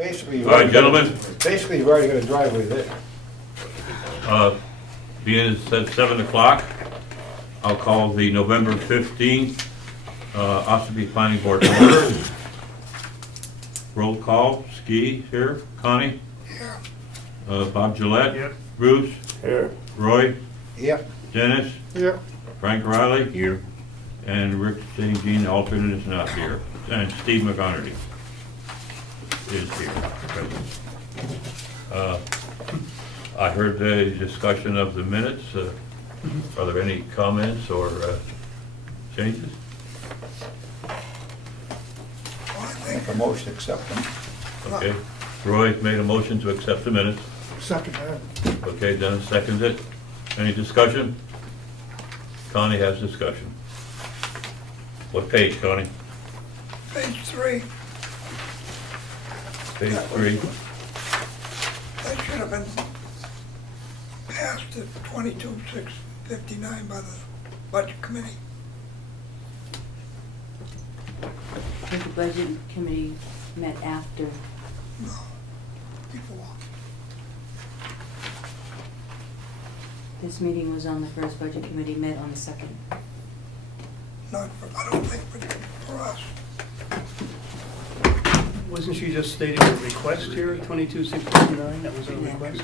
Basically, All right, gentlemen. Basically, you've already got a driveway there. Being it's at 7 o'clock, I'll call the November 15th Ossipee Planning Board order. Roll call, Ski here, Connie? Here. Bob Gillette? Yep. Bruce? Here. Roy? Yep. Dennis? Yep. Frank Riley? Here. And Rick St. Jean, alternate, is not here. And Steve McGonerty is here. I heard the discussion of the minutes. Are there any comments or changes? Make a motion to accept them. Okay. Roy made a motion to accept the minutes. Second that. Okay, Dennis seconds it. Any discussion? Connie has discussion. What page, Connie? Page 3. Page 3. That should have been passed at 22/6/59 by the Budget Committee. I think the budget committee met after. No, before. This meeting was on the first budget committee, met on the second. Not for, I don't think for us. Wasn't she just stating a request here at 22/6/59? That was her request?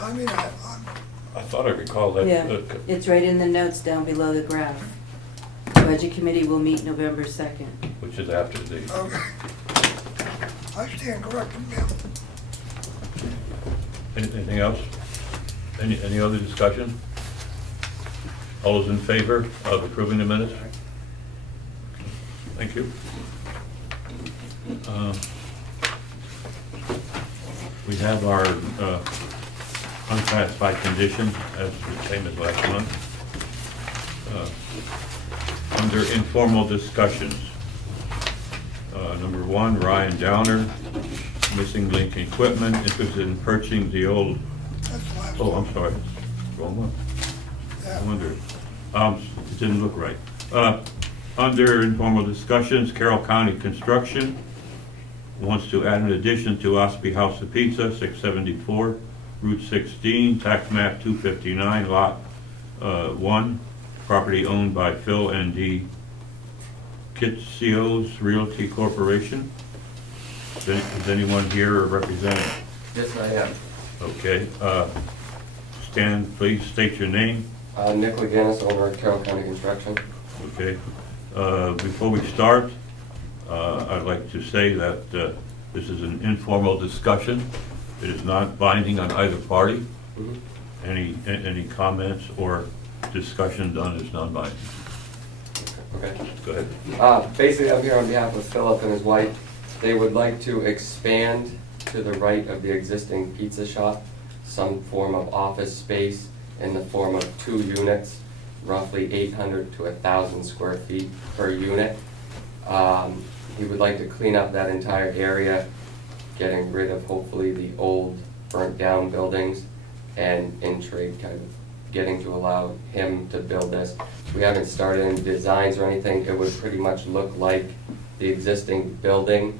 I mean, I'm, I thought I recalled that. Yeah, it's right in the notes down below the graph. Budget committee will meet November 2nd. Which is after the, okay. I stand corrected, ma'am. anything else? Any other discussion? All those in favor of approving the minutes? Thank you. We have our unclassified conditions as the same as last month. Under informal discussions, number 1, Ryan Downer, missing link equipment, interested in purchasing the old, That's the last oh, one. I'm sorry, wrong one. I Yeah. wonder, it didn't look right. Under informal discussions, Carroll County Construction wants to add an addition to Ossipee House of Pizza, 674, Route 16, tax map 259, lot 1, property owned by Phil and D. Kitsios Realty Corporation. Is anyone here representing? Yes, I am. Okay, stand, please state your name. Nick Leganis, owner of Carroll County Construction. Okay, before we start, I'd like to say that this is an informal discussion. It is not binding on either party. Any comments or discussion done is non-binding. Okay. Go ahead. Basically, I'm here on behalf of Philip and his wife. They would like to expand to the right of the existing pizza shop, some form of office space in the form of 2 units, roughly 800 to 1,000 square feet per unit. He would like to clean up that entire area, getting rid of hopefully the old burnt down buildings, and in trade kind of getting to allow him to build this. We haven't started any designs or anything. It would pretty much look like the existing building.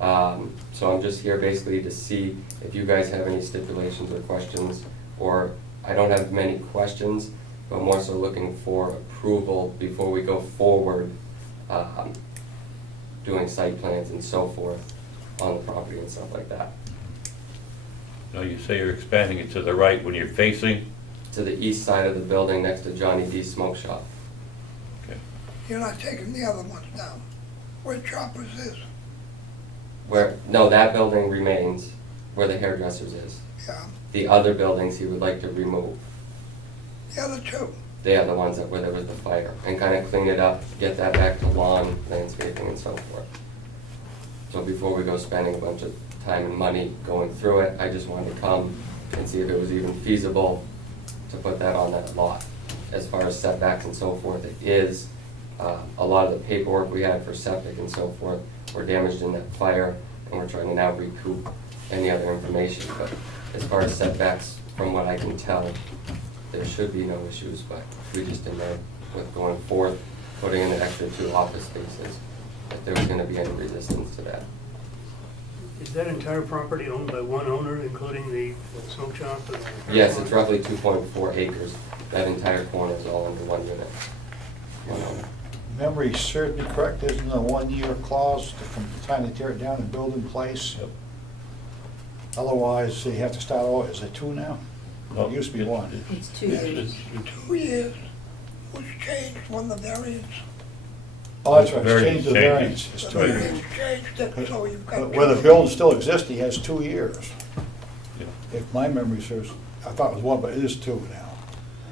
So I'm just here basically to see if you guys have any stipulations or questions, or I don't have many questions, but more so looking for approval before we go forward, doing site plans and so forth on the property and stuff like that. Now, you say you're expanding it to the right when you're facing? To the east side of the building next to Johnny D's Smoke Shop. Okay. You're not taking the other ones down. Where Choppers is. No, that building remains where the hairdressers is. Yeah. The other buildings he would like to remove. The other 2. They are the ones that where there was the fire, and kind of clean it up, get that back to lawn, landscaping and so forth. So before we go spending a bunch of time and money going through it, I just wanted to come and see if it was even feasible to put that on that lot. As far as setbacks and so forth, it is. A lot of the paperwork we had for septic and so forth were damaged in that fire, and we're trying to now recoup any other information. But as far as setbacks, from what I can tell, there should be no issues, but we just didn't know with going forth putting in an extra 2 office spaces, if there was gonna be any resistance to that. Is that entire property owned by one owner, including the smoke shop? and the- Yes, it's roughly 2.4 acres. That entire corner is all under one unit. One owner. Memory serves me correct, isn't a 1-year clause from the time they tear it down and build in place? Yep. Otherwise, you have to start over. Is it 2 now? It used to be 1. It's 2 It- years. 2 years was changed when the variance, Oh, that's right, it's Variance changed the changes. variance. It's the 2 years. variance changed it, so you've got. But where the building still exists, he has 2 years. Yeah. If my memory serves, I thought it was 1, but it is 2 now.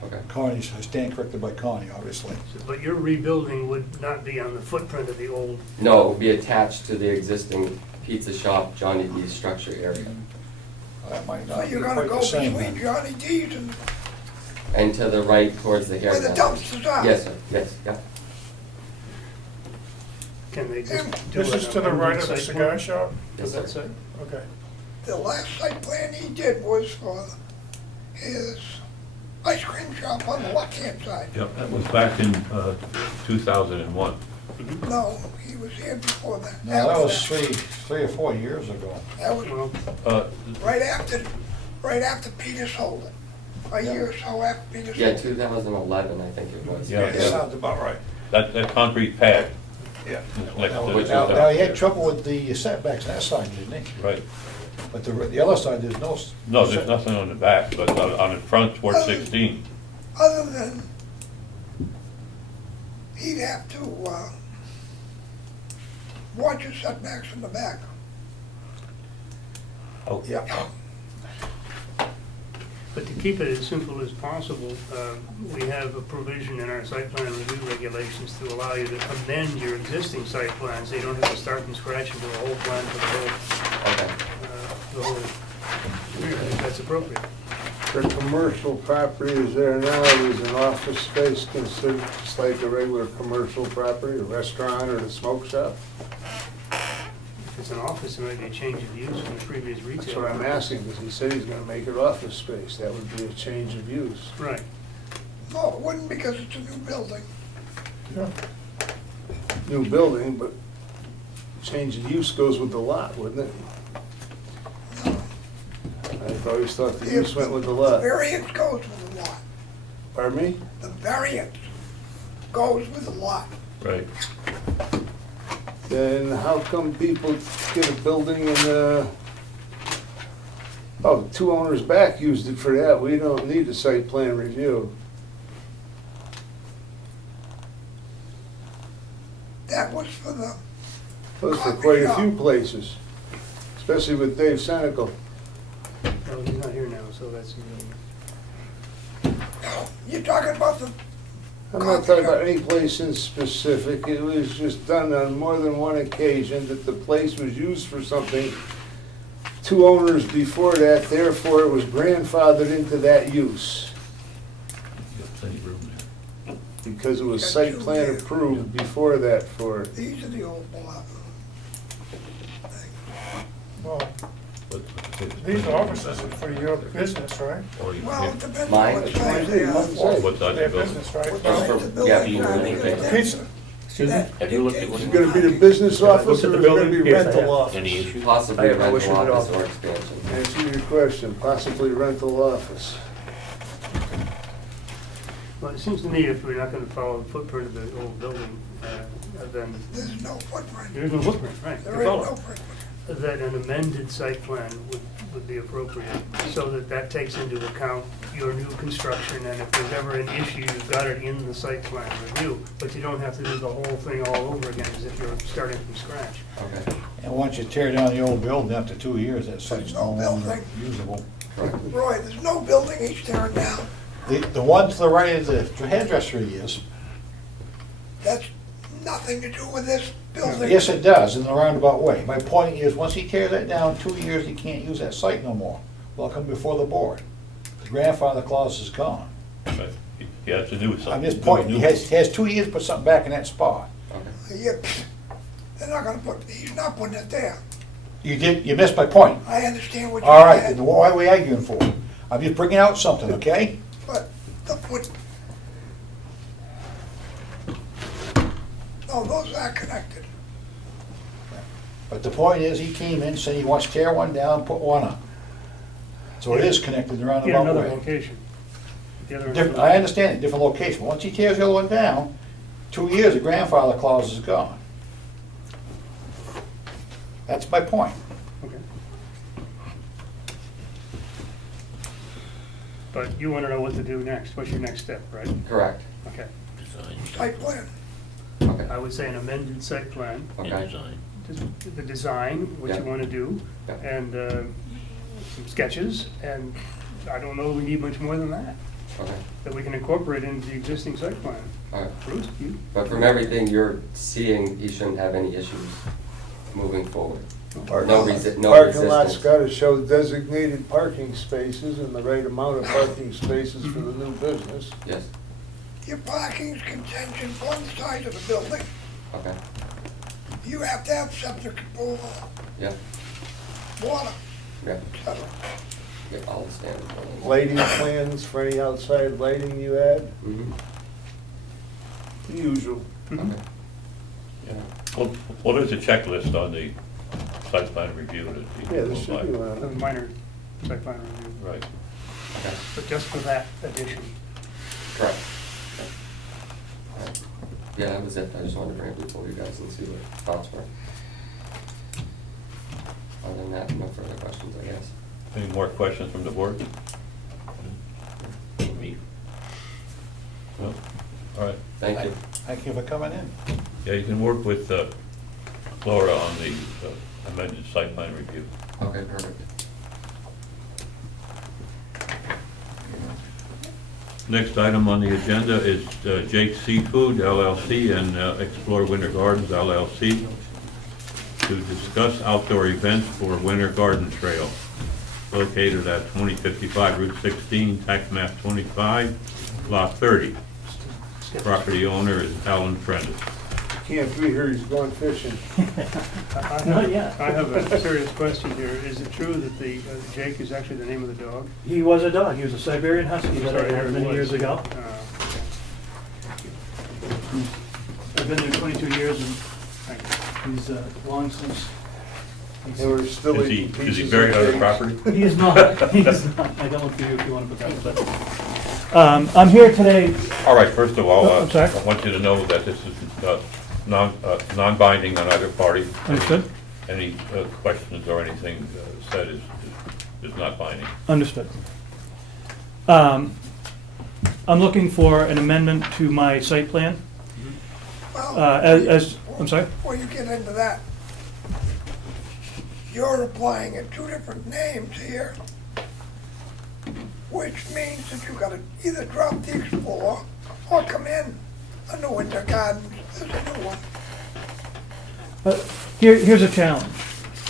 Okay. Connie, I stand corrected by Connie, obviously. But your rebuilding would not be on the footprint of the old, No, it would be attached to the existing pizza shop, Johnny D's structure area. That might So not be you're gonna quite go the same between then. Johnny D's and And to the right towards the where the hairdresser. dumpsters are. Yes, sir, yes, yeah. can they just do This an is to the right of the amended site cigar plan? shop? Yes, Does that sir. say? Okay. The last site plan he did was for his ice cream shop on the left-hand side. Yep, that was back in 2001. No, he was here before that. No, that After was 3 or 4 years ago. That was Well, right after Peter sold it. A year or so after Peter sold Yeah, it. 2011, I think it was. Yeah. That sounds about right. that concrete pad Yeah. is next to Now, the now, he had trouble with the setbacks on that side, didn't he? Right. But the other side, there's no. No, there's nothing on the back, but on the front towards 16. Other than, he'd have to, watch his setbacks from the back. Oh, Yeah. but to keep it as simple as possible, we have a provision in our site plan review regulations to allow you to amend your existing site plan, so you don't have to start from scratch and do a whole plan for Okay. the whole, if that's appropriate. The commercial property is there now, is an office space considered just like a regular commercial property, a restaurant or the smoke shop? If it's an office, it might be a change of use from the previous retail. That's what I'm asking, because he said he's gonna make it office space, that would be a change of use. Right. No, it wouldn't because it's a new building. New building, but change of use goes with the lot, wouldn't it? I always thought the use went with the The lot. variance goes with the lot. Pardon me? The variance goes with the lot. right. Then how come people get a building and, oh, 2 owners back used it for that, we don't need a site plan review. That was for the, Those for quite a few places, especially with Dave Senical. Well, he's not here now, so that's, you're talking about the, I'm not talking about any place in specific, it was just done on more than one occasion that the place was used for something. 2 owners before that, therefore it was grandfathered into that use, You got plenty of room there. because it was Got site 2 plan there. approved before that for, these are the old block. Well, But- these offices are for your business, right? Or you Well, it can- depends on Mine? what size they are. or what's on Their your building. business, right? What size the building Yeah, are, you because know, that's- Pizza. excuse me? that Have you looked at dictates Is one? it gonna be the business office or is it gonna be Yes, I rental have. office? Any issues? Possibly I have no rental issue with it office all. or expansion. Answer your question, possibly rental office. well, it seems to me if we're not gonna follow the footprint of the old building, then There's no footprint. there is no footprint, right? to There is follow. no footprint. That an amended site plan would be appropriate, so that that takes into account your new construction, and if there's ever an issue, you've got it in the site plan review, but you don't have to do the whole thing all over again as if you're starting from scratch. Okay. And once you tear down the old building after 2 years, that site's no No longer building. usable. Roy, there's no building he's tearing down. The one to the right of the hairdresser is. That's nothing to do with this building. Yes, it does, in a roundabout way. My point is, once he tears that down, 2 years, he can't use that site no more. Welcome before the board. The grandfather clause is gone. But he has to do something. I'm just pointing, he has 2 years to put something back in that spot. Okay. Yeah, they're not gonna put, he's not putting it there. You missed my point. I understand what you're All right, then saying, why are we arguing for? I'm just bringing out something, okay? but the foot, No, those are connected. But the point is, he came in saying he wants to tear one down, put one up. So it is connected around In about another way. location. The other Different, I understand it, different location. Once he tears the other one down, 2 years, the grandfather clause is gone. That's my point. Okay. But you wanna know what to do next, what's your next step, right? Correct. Okay. Site plan. Okay, I would say an amended site plan, okay, the design, what you Yeah. wanna do, Yeah. and some sketches, and I don't know we need much more than that, okay, that we can incorporate into the existing site plan. all right. Bruce, you? But from everything you're seeing, he shouldn't have any issues moving forward. Parking No lot's resistance. gotta show designated parking spaces and the right amount of parking spaces for the new business. Yes, Your parking's contingent on the size of the building. okay, You have to have septic approval, yeah, water, yeah, etc. yeah, all the standard buildings. Lighting plans for any outside lighting you add, Mhm, the usual. okay, yeah, Well, there's a checklist on the site plan review that Yeah, you there should be go one. A minor site plan review, by. Right. okay, but just for that addition. correct. Alright. Yeah, that was it, I just wanted to bring it before you guys and see what thoughts were. Other than that, no further questions, I guess. Any more questions from the board? Me? No? All right. Thank you. Thank you for coming in. Yeah, you can work with Laura on the amended site plan review. Okay, perfect. Next item on the agenda is Jake's Seafood LLC and Explore Winter Gardens LLC to discuss outdoor events for Winter Garden Trail located at 2055 Route 16, tax map 25, lot 30. Property owner is Alan Prentice. Can't be here, he's going fishing. Not yet. I have a serious question here. Is it true that the Jake is actually the name of the dog? He was a dog, he was a Siberian Husky that Sorry, I had it many was. years ago. Okay. I've been there 22 years and Thank you. he's long since. And we're still Is eating he pieces buried of on the cake. property? He is not, he is not. I don't know for you if you want to put that, but. I'm here today, All right, first of all, Oh, I'm sorry. I want you to know that this is non-binding on either party. understood, Any questions or anything said is not binding. understood. I'm looking for an amendment to my site plan. Well, I'm sorry? Before you get into that, you're applying it two different names here, which means that you gotta either drop the Explorer or come in under Winter Gardens as a new one. Here's a challenge.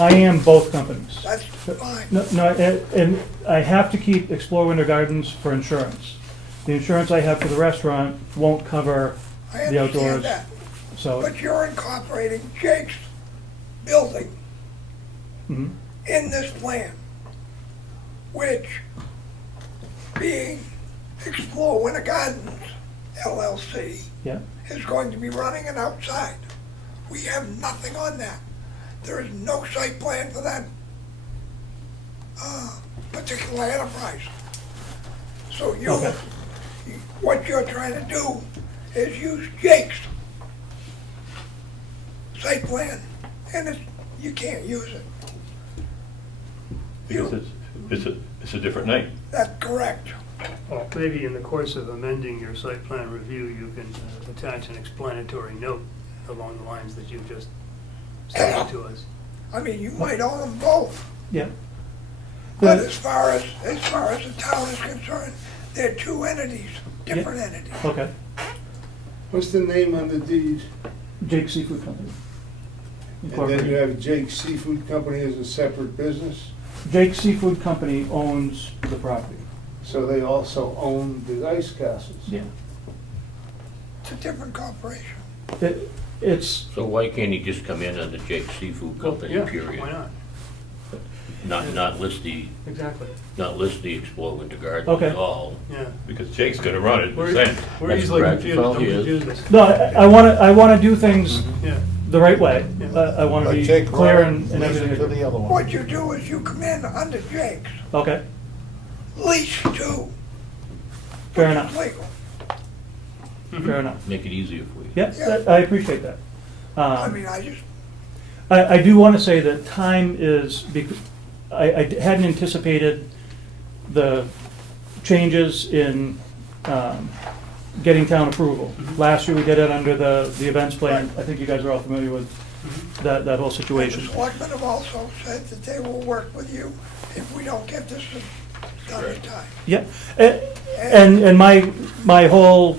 I am both companies. That's fine. No, and I have to keep Explore Winter Gardens for insurance. The insurance I have for the restaurant won't cover I the understand outdoors, that, so. but you're incorporating Jake's building Mhm. in this plan, which, being Explore Winter Gardens LLC, Yeah, is going to be running an outside. We have nothing on that. There is no site plan for that particular enterprise. So Okay. what you're trying to do is use Jake's site plan, and you can't use it. Because it's a different name. That's correct. Well, maybe in the course of amending your site plan review, you can attach an explanatory note along the lines that you've just stated to us. I mean, you might own them both, yeah. but The- as far as the town is concerned, they're two entities, different entities. Okay, What's the name on the deed? Jake Seafood Company. And then you Incorporated. have Jake Seafood Company as a separate business, Jake Seafood Company owns the property. so they also own the ice castles. Yeah. It's a different corporation. It's, So why can't he just come in under Jake's Seafood Company, Yeah, period? why not? not list the, Exactly, Explore Winter Garden Okay. at all. yeah. Because Jake's gonna run it, the We're same. we're That's easily correct. confused, Well, don't he is. confuse us. No, I wanna do things Yeah, the right way. Yeah. I wanna Like be Jake clear Ryan, and everything. I listen to do. the other one. What you do is you come in under Jake's, Okay, lease two, fair enough, legal. fair enough. Make it easier for you. Yeah, I appreciate that. I mean, I just, I do want to say that time is, I hadn't anticipated the changes in getting town approval. Last year, we did it under the events plan. I think you guys are all familiar with that whole the situation. selectmen have also said that they will work with you if we don't get this done in time. Yeah, and my whole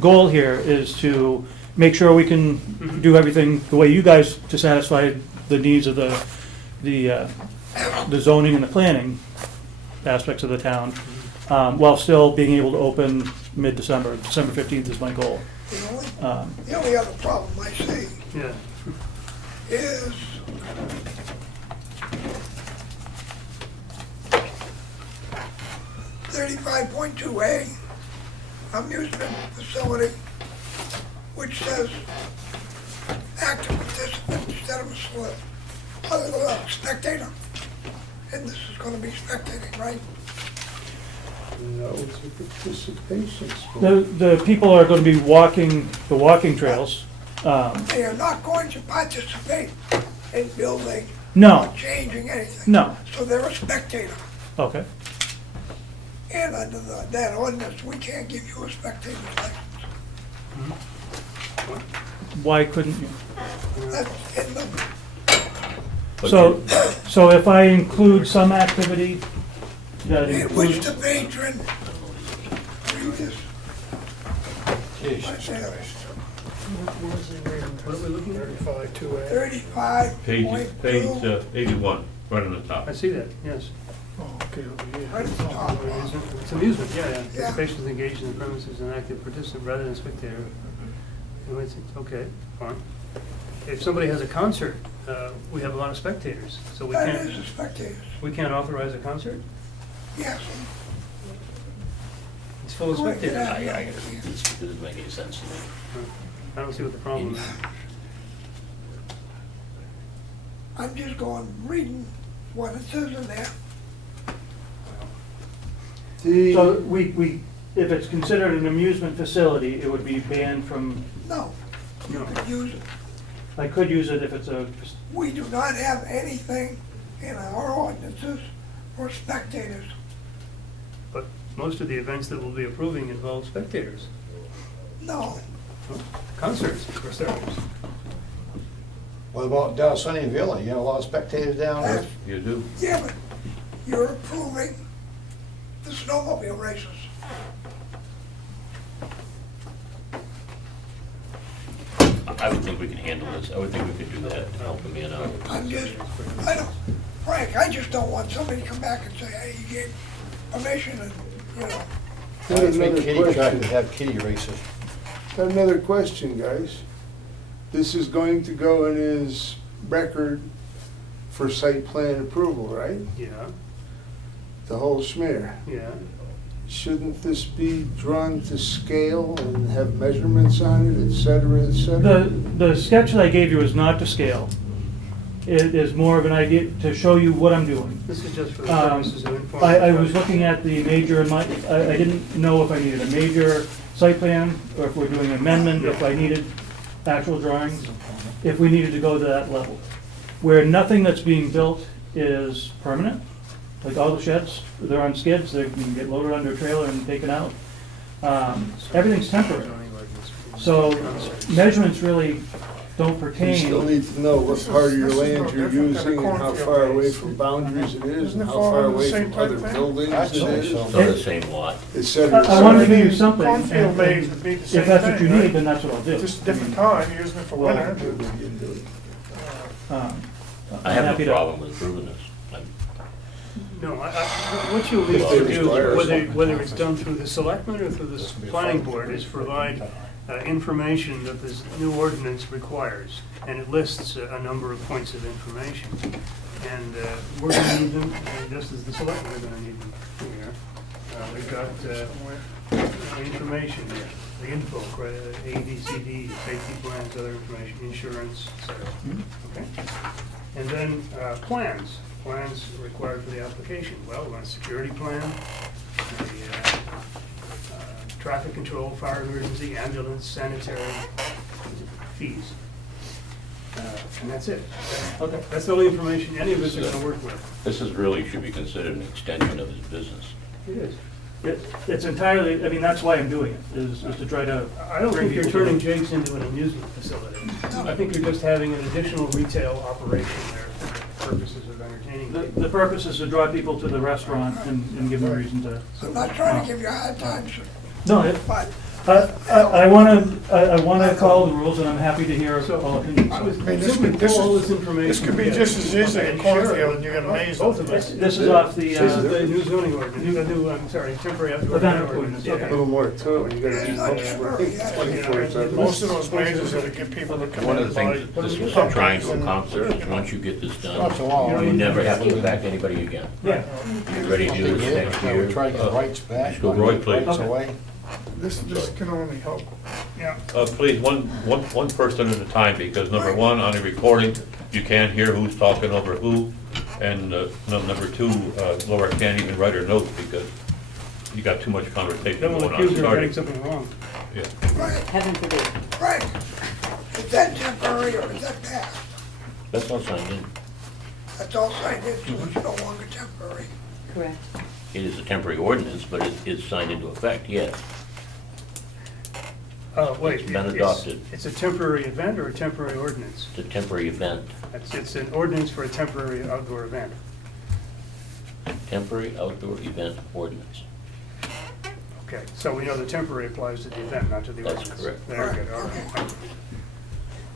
goal here is to make sure we can do everything the way you guys, to satisfy the needs of the zoning and the planning aspects of the town, while still being able to open mid-December. December 15th is my goal. The only other problem I see yeah. is $35.2A, amusement facility, which says active participant instead of a spectator. And this is gonna be spectating, right? No, it's a participation sport. The people are going to be walking the walking trails. They are not going to participate in building No, or changing anything. no, So they're a spectator. okay. And under that ordinance, we can't give you a spectator's license. Why couldn't you? That's in the, But So if I include some activity that in which includes, the patron, read this, Jesus right there, Christ. What are we looking at? 35 Page, point page two, 81, right on the top. I see that, yes. right at the top. It's amusement, yeah, yeah. Yeah. Patients engaged in the premises as an active participant rather than spectator. Okay, fine. If somebody has a concert, we have a lot of spectators, so That is the spectators, we can't authorize a concert? yes. It's full of spectators. Yeah. This doesn't make any sense to me. I don't see what the problem is. I'm just going, reading what it says in there. so we, if it's considered an amusement facility, it would be banned from, No, you No. could use it. I could use it if it's a, We do not have anything in our ordinances for spectators. But most of the events that we'll be approving involve spectators. No, Concerts, for starters. What about down Sunny Villa? You have a lot of spectators down there? You do. yeah, but you're approving the snowmobile races. I would think we can handle this. I would think we could do that to help him out. I'm just, I don't, Frank, I just don't want somebody to come back and say, hey, you gave permission and, you know. Why don't you make Another kitty track question. and have kitty races? Got another question, guys. This is going to go in his record for site plan approval, right? Yeah, The whole schmear. yeah. Shouldn't this be drawn to scale and have measurements on it, et cetera, et cetera? the sketch that I gave you is not to scale. It is more of an idea to show you what I'm doing. This is just for the Um, purposes of informal. I was looking at the major, I didn't know if I needed a major site plan, or if we're doing an amendment, if I needed actual drawings, if we needed to go to that level. Where nothing that's being built is permanent, like all the sheds, they're on skids, they can get loaded under a trailer and taken out. Everything's temporary, so measurements really don't You pertain. still need to know what part of your land you're using and how far away from boundaries it is and how far away from other buildings I'd it say is, so. It's not the same lot. et cetera, et I wanted to cetera. give you something, Cornfield and bays would be the same if that's what you thing, need, right? then that's what I'll do. Just a different time, you're using it for Well, winter. Um, I I'm have happy no to- problem with approving this. I'm- No, what you'll need If to they do, require whether it's done through the selectmen or through the planning board, is provide information that this new ordinance requires, and it lists a number of points of information. And we're gonna need them, just as the selectmen are gonna need them here. We've got information here, the info, A, B, C, D, safety plans, other information, insurance, et cetera. Okay? And then plans required for the application. Well, we want a security plan, traffic control, fire emergency, ambulance, sanitary, fees. And that's it. Okay. That's the only information any of us are gonna work with. This is really, should be considered an extension of his business. It is. It's entirely, I mean, that's why I'm doing it, is to try to. I don't bring think you're people to turning the- Jake's into an amusement facility. I think you're just having an additional retail operation there for the purposes of entertaining people. The purpose is to draw people to the restaurant and give them a reason to. I'm not trying to give you a hard time, sir, No, but I wanna follow the rules, and I'm happy to hear all opinions. I was I mean, this simply could- this pull all is- this information. this could be together. just as easy as a cornfield, and you're gonna maze Both them. of us. This is off the, This is the new zoning ordinance, I'm sorry, temporary outdoor. Event event ordinance, yeah. okay. A little more to it, you gotta be It's not temporary, yeah. 24/7. Most of those mazes are to get people to come in One of and the things buy. that this was trying to accomplish is once you get this Not so done, long. you never have to go back to anybody again. Yeah, You're ready to do this next year. We try to get rights back. Go Roy, please. Rights away. This can only help. Yeah. Please, one person at a time, because number one, on the recording, you can't hear who's talking over who, and number two, Laura can't even write her notes because you got too much conversation Then we'll going on. accuse her of getting Starting. something wrong. Yeah. Right, Heaven forbid. right. Is that temporary or is that past? That's not signed in. That's all signed in, so it's no longer temporary. Correct. It is a temporary ordinance, but it is signed into effect, yes. Oh, wait. It's been adopted. It's a temporary event or a temporary ordinance? It's a temporary event, It's an ordinance for a temporary outdoor event. temporary outdoor event ordinance. Okay, so we know the temporary applies to the event, not to the That's ordinance. correct. Very good, all right.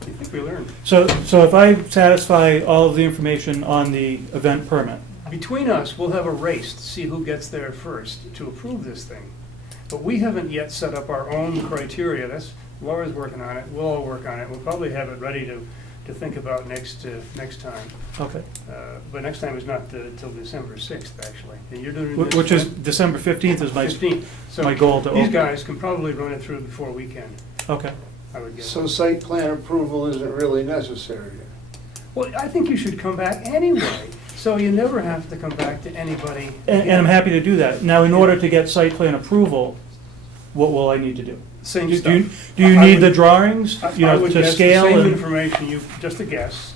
I think we learned. so if I satisfy all of the information on the event permit, Between us, we'll have a race to see who gets there first to approve this thing. But we haven't yet set up our own criteria. That's, Laura's working on it, we'll all work on it. We'll probably have it ready to think about next time. okay, But next time is not till December 6th, actually. And you're doing this. which is December 15th is my 15th. So my goal to these open. guys can probably run it through before weekend, Okay, I would guess. So site plan approval isn't really necessary. Well, I think you should come back anyway, so you never have to come back to anybody. and I'm happy to do that. Now, in order to get site plan approval, what will I need to do? Same Do you, stuff. do you I need would- the drawings, I you know, would to guess scale? the same and- information you, just a guess,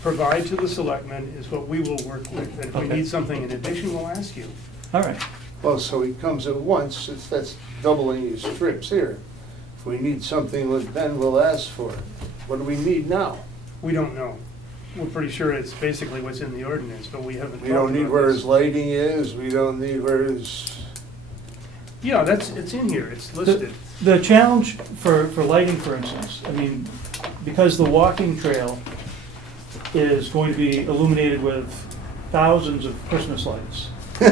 provide to the selectmen is what we will work with. And if we Okay. need something in addition, we'll ask you. All right, Well, so he comes at once, that's doubling his trips here. If we need something with Ben, we'll ask for it. What do we need now? We don't know. We're pretty sure it's basically what's in the ordinance, but we haven't. We don't talked need about where this. his lighting is, we don't need where his, Yeah, it's in here, it's listed. the challenge for lighting, for instance, I mean, because the walking trail is going to be illuminated with thousands of Christmas lights. we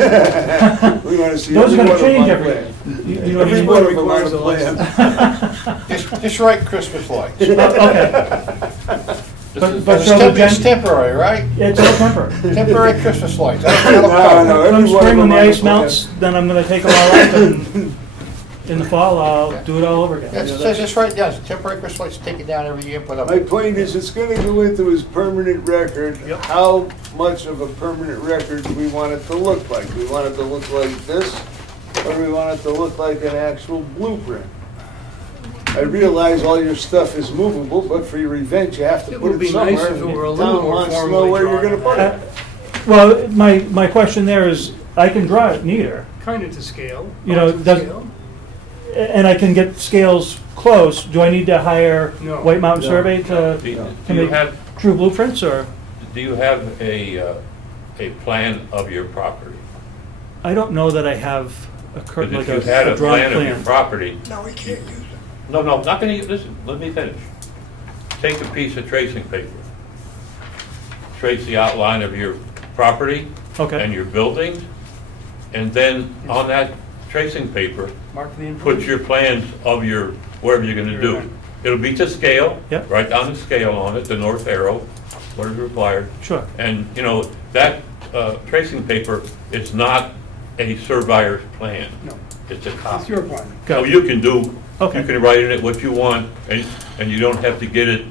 wanna see Those are every gonna one of change them on every, plan. you know what I Every mean? one of them on requires a a plan. Just write Christmas lights. Okay, but It's so the it's gen, temporary, right? it's all temporary. Temporary Christmas lights. That's No, what it'll no, cover. every Come one of spring, when them the on the ice plan. melts, then I'm gonna take them all out, and in the fall, I'll do it all over again. Just write it down, it's temporary Christmas lights, take it down every year, put up. My point is, it's gonna go into his permanent record. Yep. How much of a permanent record do we want it to look like? Do we want it to look like this, or do we want it to look like an actual blueprint? I realize all your stuff is movable, but for your event, you have to It put would it be nice somewhere. if it were a and little town more wants to know formally where you're drawn gonna put Uh, it. Well, my question there is, I can draw it neater, Kind of to scale. You know, to does- scale. and I can get scales close. Do I need to hire No. White Mountain No. Survey to Do to you make have, true blueprints, or? do you have a plan of your property? I don't know that I have a Because like if you had a a drawn plan of your plan. property, No, we can't use it. no, not gonna, listen, let me finish. Take a piece of tracing paper. Trace the outline of your property and Okay, your buildings, and then on that tracing paper, Mark the put information. your plans of your, wherever you're gonna do. It'll be to scale. Yep. Write down the scale on it, the north arrow, what is required. Sure. And, you know, that tracing paper is not a surveyor's plan. No, It's a it's copy. your plan. So you can do, Okay. you can write in it what you want, and you don't have to get it,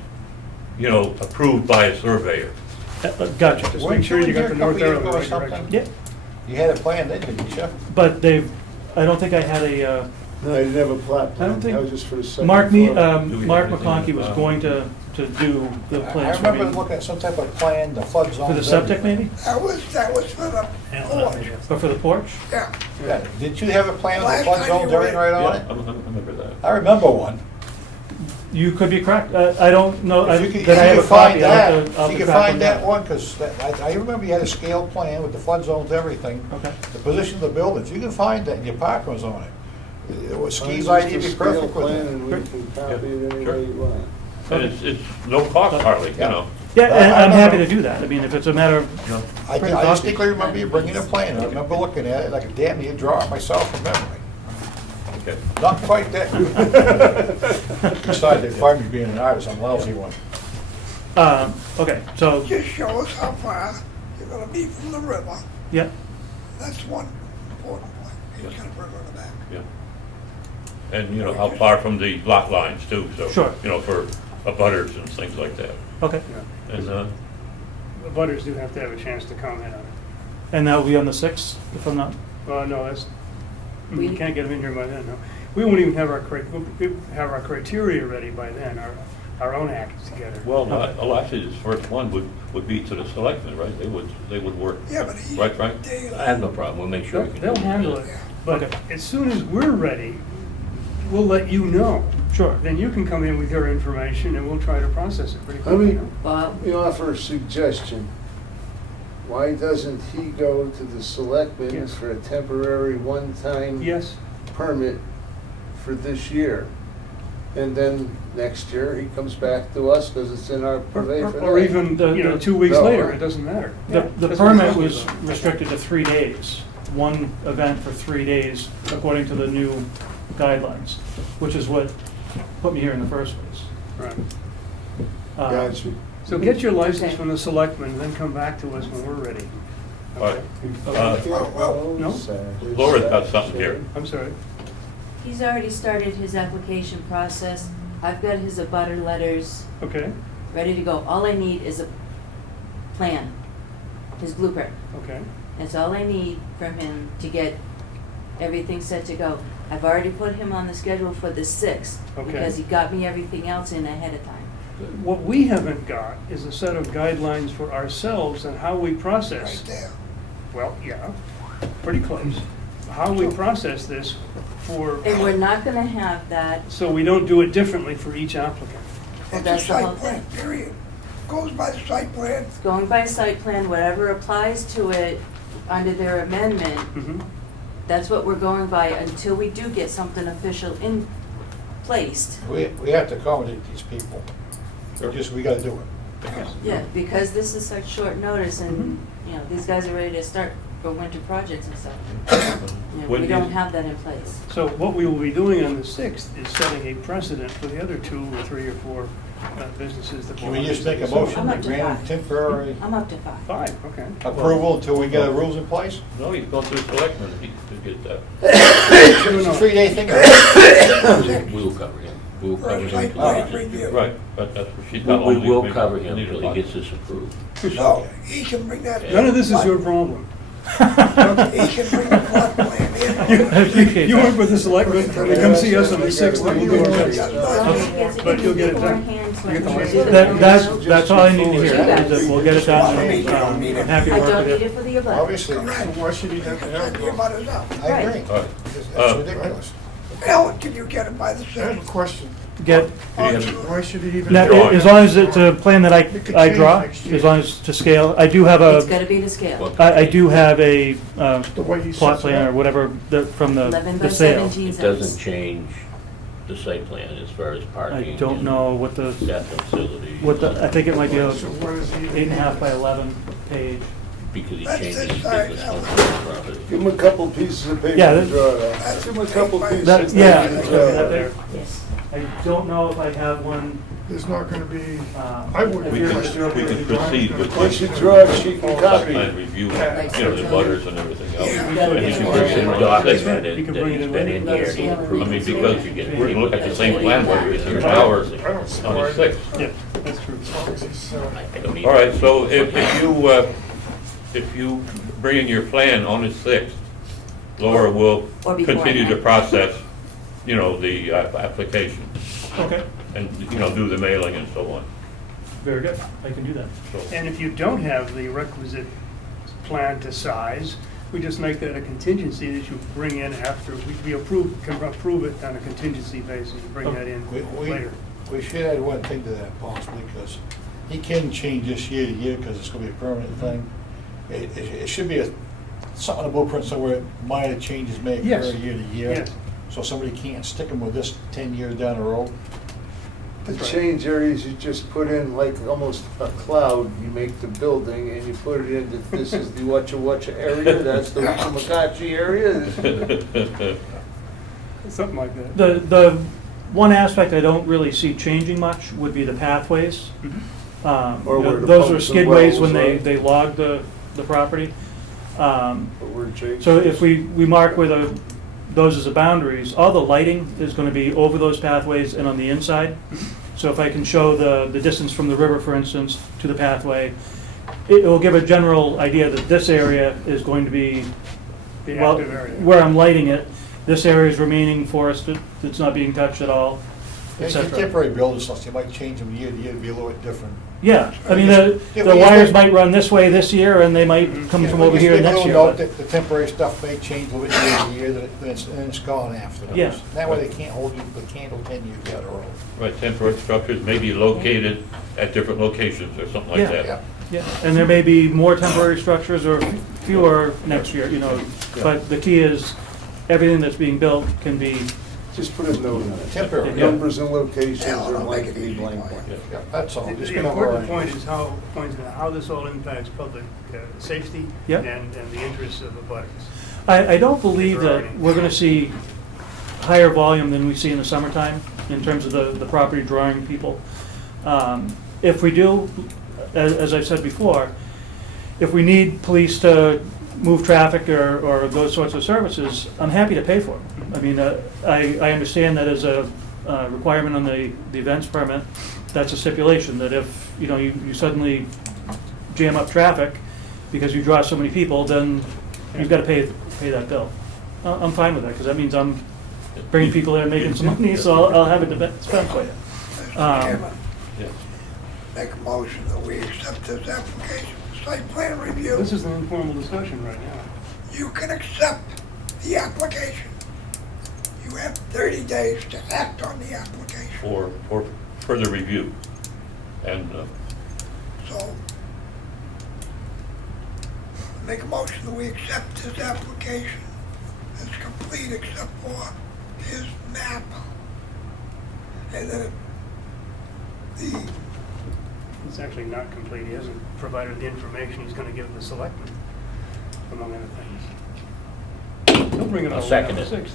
you know, approved by a surveyor. Gotcha. Just make Weren't sure you in got here the a north couple arrow years in the ago or right something? direction. Yeah, You had a plan, didn't you, Jeff? but I don't think I had a, No, I didn't have a plot I plan, don't think- that was just for the second Mark floor. Mark McConkey was going to do the I plans for remember me. looking at some type of plan, the flood zone. For the septic maybe, That was for the porch, or for the porch? yeah. Yeah, did you have a plan with the Last flood time zones, you were everything right on Yeah, it? I remember that. I remember one. You could be correct. I don't know If you could, that I have a copy. I'll have to- I'll if you have to could track find them that down. one, because I remember you had a scale plan with the flood zones, everything. Okay. The position of the buildings, you can find that, and your parking was on it. It was Find Ski's just idea a to be scale perfect with plan it. and we can copy it any Sure. way you want. And it's no cost hardly, you Yeah. know. Yeah, and I I'm don't happy know. to do that. I mean, if it's a matter of, You know. I Print distinctly copies. remember you bringing a plan, I remember looking at it, like a damn near draw it myself from memory. Okay. Not quite that good. Besides, they find me being an artist, I'm a lousy one. okay, so, Just show us how far you're gonna be from the river. yeah, That's one important point. You got a river in the back. Yeah. And, you know, how far from the lot lines too, so. Sure. You know, for abutters and things like that. okay. Yeah. And, The butters do have to have a chance to comment on it. And that will be on the 6th, if I'm not, No, that's, we We- can't get them in here by then, no. We won't even have have our criteria ready by then, our own act together. well, actually, this first one would be to the selectmen, right? They would work. Yeah, but he. Right, Frank? they- I have no problem, we'll make sure we can. They'll do handle it, but Okay. as soon as we're ready, we'll let you know. sure. Then you can come in with your information and we'll try to process it pretty I quickly. mean- no? Bob, Let me offer a suggestion. Why doesn't he go to the selectmen Yes. for a temporary one-time Yes, permit for this year? And then next year, he comes back to us because it's in our purvey for or that. even, The- 2 weeks No, later, right. it doesn't matter. The Yeah, the that's what we're permit talking was about. restricted to 3 days, one event for 3 days, according to the new guidelines, which is what put me here in the first place. Right. Gotcha. So get your license Okay. from the selectmen and then come back to us when we're ready. All right. Okay? No? Laura's got something here. I'm sorry. he's already started his application process. I've got his abutter letters Okay, ready to go. All I need is a plan, his blueprint. okay. That's all I need from him to get everything set to go. I've already put him on the schedule for the 6th, Okay. because he got me everything else in ahead of time. What we haven't got is a set of guidelines for ourselves and how we process. Right there. Well, yeah, pretty close. How we process this for, And we're not gonna have that, so we don't do it differently for each applicant. well, It's a that's the whole site plan, thing. period. Goes by the site plan. Going by site plan, whatever applies to it under their amendment, Mhm. that's what we're going by until we do get something official in placed. We have to accommodate these people. We gotta do it. Yeah, because this is such short notice and, Mm-hmm. you know, these guys are ready to start for winter projects and stuff. You know, When we do you- don't have that in place. So what we will be doing on the 6th is setting a precedent for the other 2 or 3 or 4 businesses that will. Can we just make a undertake motion I'm to up to grant 5. temporary I'm up to 5. 5, okay. approval until we get the rules in place? No, he's going to the selectmen to get that. It's a 3-day thing. We'll cover him, we'll For cover a him. site till plan he gets- review. Right, but that's what she's We got. we will cover him until he gets this approved. So he can bring that. None of this is your problem. He can bring the plot plan in. I appreciate You that. work with the selectmen, and come see us on the 6th, and we'll do our best. But you'll get it done. Beforehand, so I You get can the review the That's, plans. all I need to hear, is that we'll get it done. I'm happy to I work don't with need you. it for the above. Obviously, Why should he have to have the abutters out? I agree. Right. All right. That's ridiculous. Alan, can you get it by the I have a 6th? question. Get, Why should he even? now, Drawing. as long as it's a plan that It could I change draw, next year. as long as to scale, I do have It's a, gotta be to scale. I do have a, The way he plot sets it plan or up. whatever, from 11 by the sale. 17 It cents. doesn't change the site plan as far as parking. I don't and know what the, That facility. I think it might be a So what is he? 8.5 by 11 page. Because he That's changes this his side, business that on one. the property. Give him a couple pieces of paper Yeah, to that- draw it on. Give him a couple pieces. That, yeah, to draw it on. that- Yes. I don't know if I have one there's not gonna be, I wouldn't We feel can- like there we would can be proceed drawings. with Once you draw it, she can site copy. plan review, the butters and everything else. gotta And get you some bring in more. documents You that can he's bring it in been in later. here. I I mean, because you can look at the same plan whether it's your I hours don't see on why- the sixth. Yeah, that's true. As long as he's, I don't need. All right, so if you bring in your plan on the sixth, Laura will Or before continue to that. process, the application Okay, and, do the mailing and so on. very good, I can do that. So, And if you don't have the requisite plan to size, we just make that a contingency that you bring in after, we can approve it on a contingency basis, you bring that in We later. should add one thing to that possibly, because he can change this year to year, because it's gonna be a permanent thing. It should be something in the blueprint somewhere, minor changes may occur Yes. year to year. Yes. So somebody can't stick them with this 10 years down the road. The That's right. change areas, you just put in like almost a cloud, you make the building and you put it in that this is the Wachawachia area, that's the Wachamacachi area. Something like that. The one aspect I don't really see changing much would be the pathways. Or where the Those are pumps and skidways when wells are. they log the property. But we're changing. So if we mark where those as the boundaries, all the lighting is gonna be over those pathways and on the inside. So if I can show the distance from the river, for instance, to the pathway, it will give a general idea that this area is going to be, The well, active area. where I'm lighting it, this area is remaining forested, it's not being touched at all, et If you're cetera. temporary building stuff, you might change them year to year to be a little bit different. Yeah, I mean, Yeah, the well, you wires think- might run this way this year, and they might come Yeah, from we over just here make a next little year. note but- that the temporary stuff may change a little bit year to year, then it's gone after. Yeah. That way they can't hold you, the candle 10 years down the road. Right, temporary structures may be located at different locations or something like Yeah. that. Yeah. Yeah, and there may be more temporary structures or fewer next year, but the key is, everything that's being built can be, Just put a note on it. Temporary. Yeah. Numbers and locations Yeah, are I'll make like it to be easy blank. for you. Yeah, that's all. Just The gonna important worry. point is how this all impacts public safety Yeah. and the interests of the butters. I don't believe that we're gonna see higher volume than we see in the summertime in terms of the property drawing people. If we do, as I've said before, if we need police to move traffic or those sorts of services, I'm happy to pay for them. I mean, I understand that as a requirement on the events permit, that's a stipulation, that if, you suddenly jam up traffic because you draw so many people, then you've got to pay that bill. I'm fine with that, because that means I'm bringing people in, making some money, so I'll have it to spend for you. Mr. Chairman, Yes. make a motion that we accept this application for site plan review. This is an informal discussion right now. You can accept the application. You have 30 days to act on the application. For further review. And, So, make a motion that we accept his application as complete except for his map. And then It's actually not complete. He hasn't provided the information he's going to give the selectmen, among other things. He'll bring it I'll on second the it. 6th.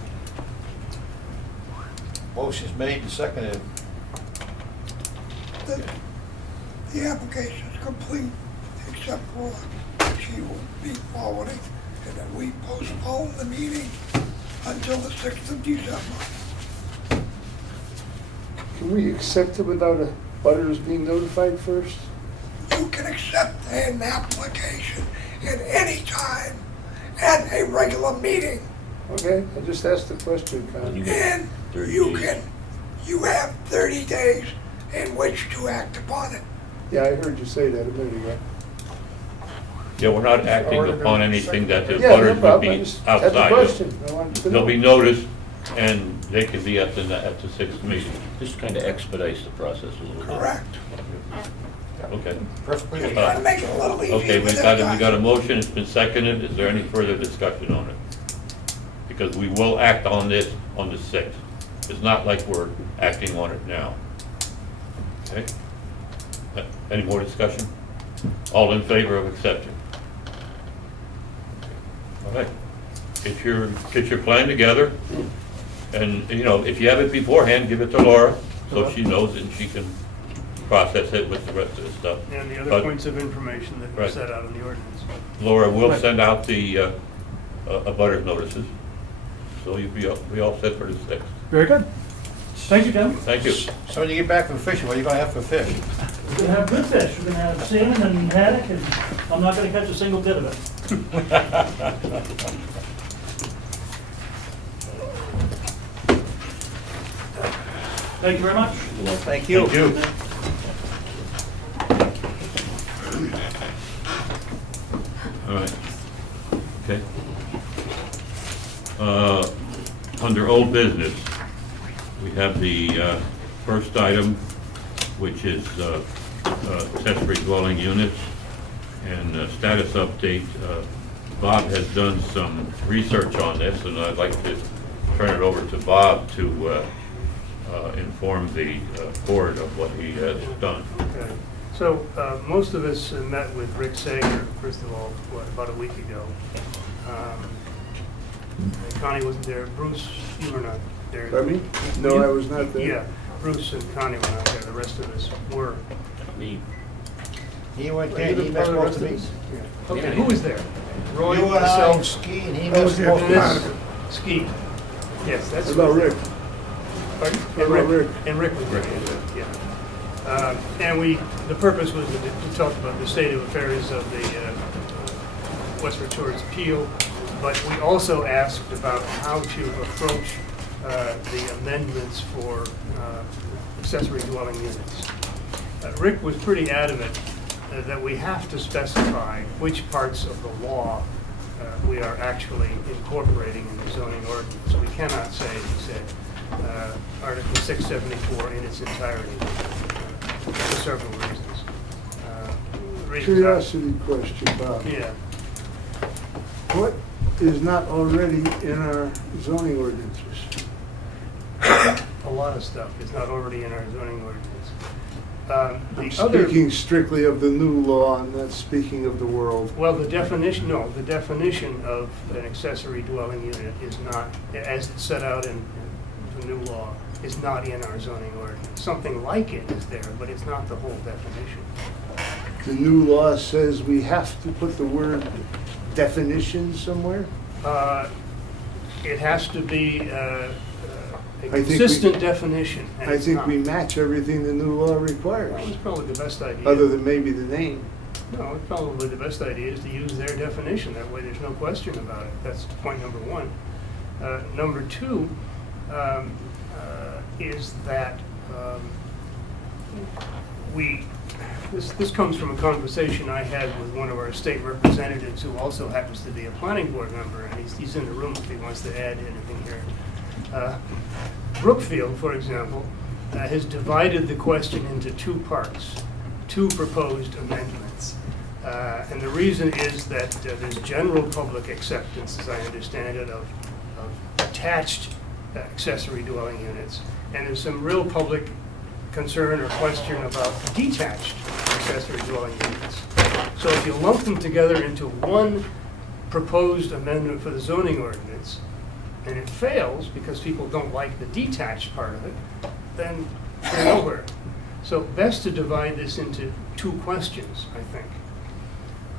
Motion's made and seconded. the application is complete except for which he will be forwarding. And then we postpone the meeting until the 6th of December. Can we accept it without a butters being notified first? You can accept an application at any time at a regular meeting. Okay, I just asked the question, You Con. get And 30 you days. you have 30 days in which to act upon it. Yeah, I heard you say that a minute ago. yeah, we're not acting upon anything that the Yeah, no butters would problem, I be just had the outside of. question. I wanted to They'll know. be noticed, and they can be at the 6th meeting. This kind of expedites the process a little bit. Correct. Okay. Perfectly. Just trying to make it a little easier Okay, with we this got guy. a motion, it's been seconded. Is there any further discussion on it? Because we will act on this on the 6th. It's not like we're acting on it now. Okay? Any more discussion? All in favor of accepting? All right. Get your plan together, and, if you have it beforehand, give it to Laura, so she knows and she can process it with the rest of the stuff. And the other But points of information that were Right. set out in the ordinance. Laura will Right. send out the abutters notices, so you'll be all set for the 6th. Very good. Thank you, Kevin. Thank you. So when you get back from fishing, what are you gonna have for fish? We're gonna have good fish. We're gonna have salmon and haddock, and I'm not gonna catch a single bit of it. Thank you very much. Thank you. Thank you. All right. Okay. Under old business, we have the first item, which is accessory dwelling units and status update. Bob has done some research on this, and I'd like to turn it over to Bob to inform the board of what he has done. Okay. So, most of us met with Rick Sager, first of all, about a week ago. Connie wasn't there. Bruce, you were not there. Pardon me? No, I was not there. Yeah, Bruce and Connie were not there. The rest of us were. Me. He went Were there, you he the missed part of most the of rest these. of us? Yeah. Okay, who was there? Roy, You and I myself, ski and he I was missed there. most of Dennis, these. Ski. Yes, that's. What about Rick? Pardon? What about Rick? And Rick was there, yeah. And the purpose was to talk about the state of affairs of the Westford Shores appeal, but we also asked about how to approach the amendments for accessory dwelling units. Rick was pretty adamant that we have to specify which parts of the law we are actually incorporating in the zoning ordinance. We cannot say, he said, Article 674 in its entirety, for several reasons. Curiosity question, Bob. Yeah. What is not already in our zoning ordinances? A lot of stuff is not already in our zoning ordinance. I'm The other, speaking strictly of the new law, I'm not speaking of the world. well, the definition of an accessory dwelling unit is not, as it's set out in the new law, is not in our zoning ordinance. Something like it is there, but it's not the whole definition. The new law says we have to put the word definition somewhere? It has to be a think we- consistent definition, and I it's think not. we match everything the new law Well, requires, it's probably the best idea. other than maybe the name. No, it's probably the best idea is to use their definition. That way there's no question about it. That's point number one. Number two is that this comes from a conversation I had with one of our state representatives who also happens to be a planning board member, and he's in the room if he wants to add anything here. Brookfield, for example, has divided the question into two parts, two proposed amendments. And the reason is that there's general public acceptance, as I understand it, of attached accessory dwelling units. And there's some real public concern or question about detached accessory dwelling units. So if you lump them together into one proposed amendment for the zoning ordinance, and it fails because people don't like the detached part of it, then we're nowhere. So best to divide this into two questions, I think.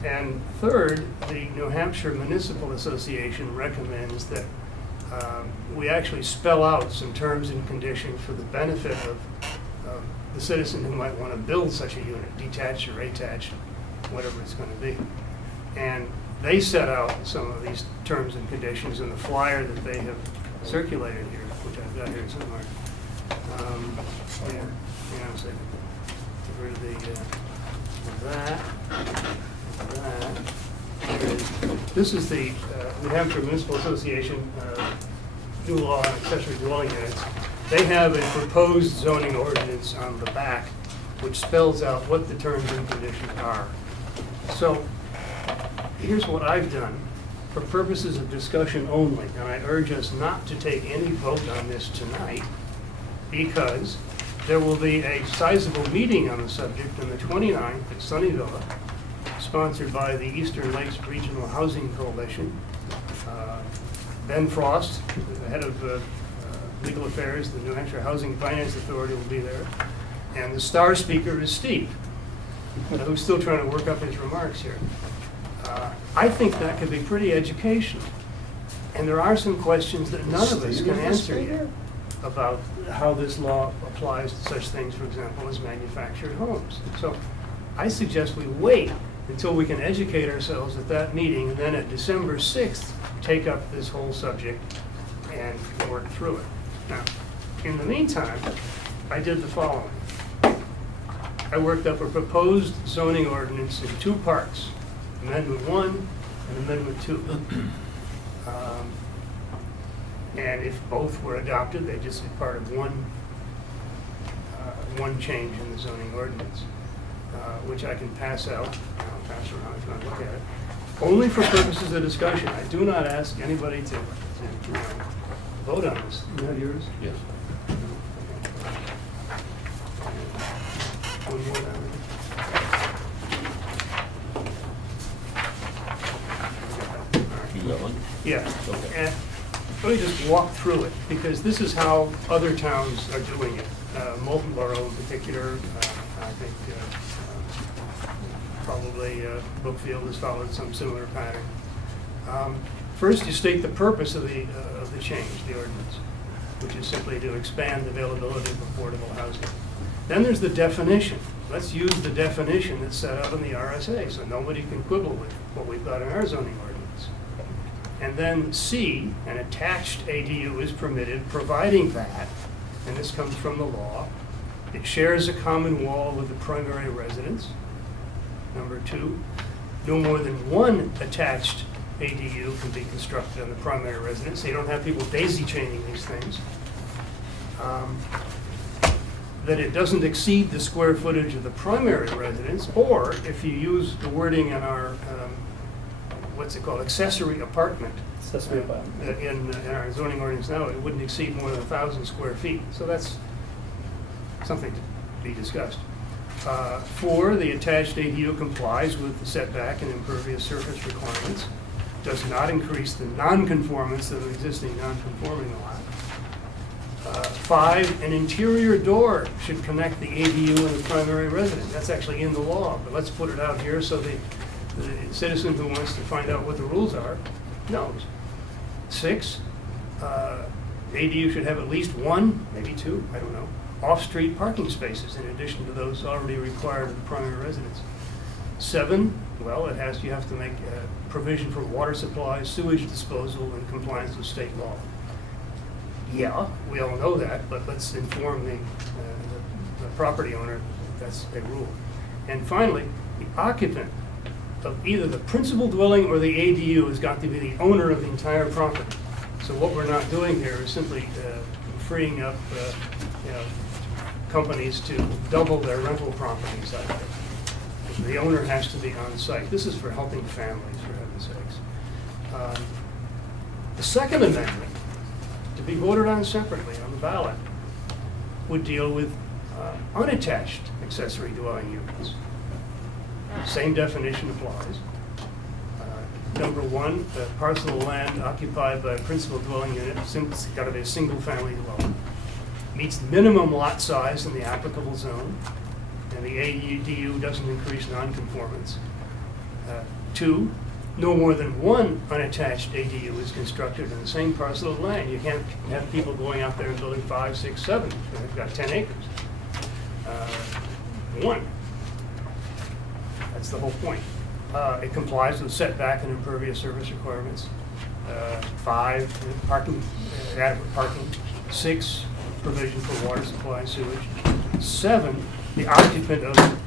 And third, the New Hampshire Municipal Association recommends that we actually spell out some terms and conditions for the benefit of the citizen who might want to build such a unit, detached or attached, whatever it's going to be. And they set out some of these terms and conditions in the flyer that they have circulated here, which I've got here somewhere. Hang on a second. Get rid of that. Here it is. This is the New Hampshire Municipal Association new law on accessory dwelling units. They have a proposed zoning ordinance on the back which spells out what the terms and conditions are. So here's what I've done for purposes of discussion only, and I urge us not to take any vote on this tonight because there will be a sizable meeting on the subject on the 29th at Sunnyville, sponsored by the Eastern Lakes Regional Housing Coalition. Ben Frost, the head of legal affairs, the New Hampshire Housing Finance Authority, will be there. And the star speaker is Steve, who's still trying to work up his remarks here. I think that could be pretty educational. And there are some questions that none of us can answer yet about how this law applies to such things, for example, as manufactured homes. So I suggest we wait until we can educate ourselves at that meeting, and then at December 6th, take up this whole subject and work through it. Now, in the meantime, I did the following. I worked up a proposed zoning ordinance in two parts, Amendment 1 and Amendment 2. And if both were adopted, they'd just be part of one change in the zoning ordinance, which I can pass out. I'll pass around if you want to look at it. Only for purposes of discussion. I do not ask anybody to vote on this. Is that yours? Yes. One more down there. You got one? Yeah. Okay. And let me just walk through it, because this is how other towns are doing it. Moultonville Rd in particular, I think probably Brookfield has followed some similar pattern. First, you state the purpose of the change, the ordinance, which is simply to expand the availability of affordable housing. Then there's the definition. Let's use the definition that's set out in the RSA, so nobody can quibble with what we've got in our zoning ordinance. And then C, an attached ADU is permitted, providing that, and this comes from the law, it shares a common wall with the primary residence. Number 2, no more than one attached ADU can be constructed on the primary residence, so you don't have people daisy chaining these things. That it doesn't exceed the square footage of the primary residence, or if you use the wording in our, what's it called, accessory apartment. Accessory apartment. In our zoning ordinance now, it wouldn't exceed more than 1,000 square feet. So that's something to be discussed. 4, the attached ADU complies with the setback and impervious surface requirements, does not increase the nonconformance of an existing nonconforming lot. 5, an interior door should connect the ADU and the primary residence. That's actually in the law, but let's put it out here so the citizen who wants to find out what the rules are knows. 6, ADU should have at least 1, maybe 2, I don't know, off-street parking spaces in addition to those already required of the primary residence. 7, well, you have to make provision for water supply, sewage disposal, and compliance with state law. Yeah, we all know that, but let's inform the property owner that that's a rule. And finally, the occupant of either the principal dwelling or the ADU has got to be the owner of the entire property. So what we're not doing here is simply freeing up companies to double their rental properties out there. The owner has to be on site. This is for helping families, for heaven's sakes. The second amendment, to be voted on separately on the ballot, would deal with unattached accessory dwelling units. Same definition applies. Number 1, the parcel of land occupied by a principal dwelling unit, it's got to be a single-family dwelling, meets minimum lot size in the applicable zone, and the ADU doesn't increase nonconformance. 2, no more than one unattached ADU is constructed in the same parcel of land. You can't have people going out there and building 5, 6, 7. They've got 10 acres. 1. That's the whole point. It complies with setback and impervious surface requirements. 5, adequate parking. 6, provision for water supply and sewage. 7, the occupant of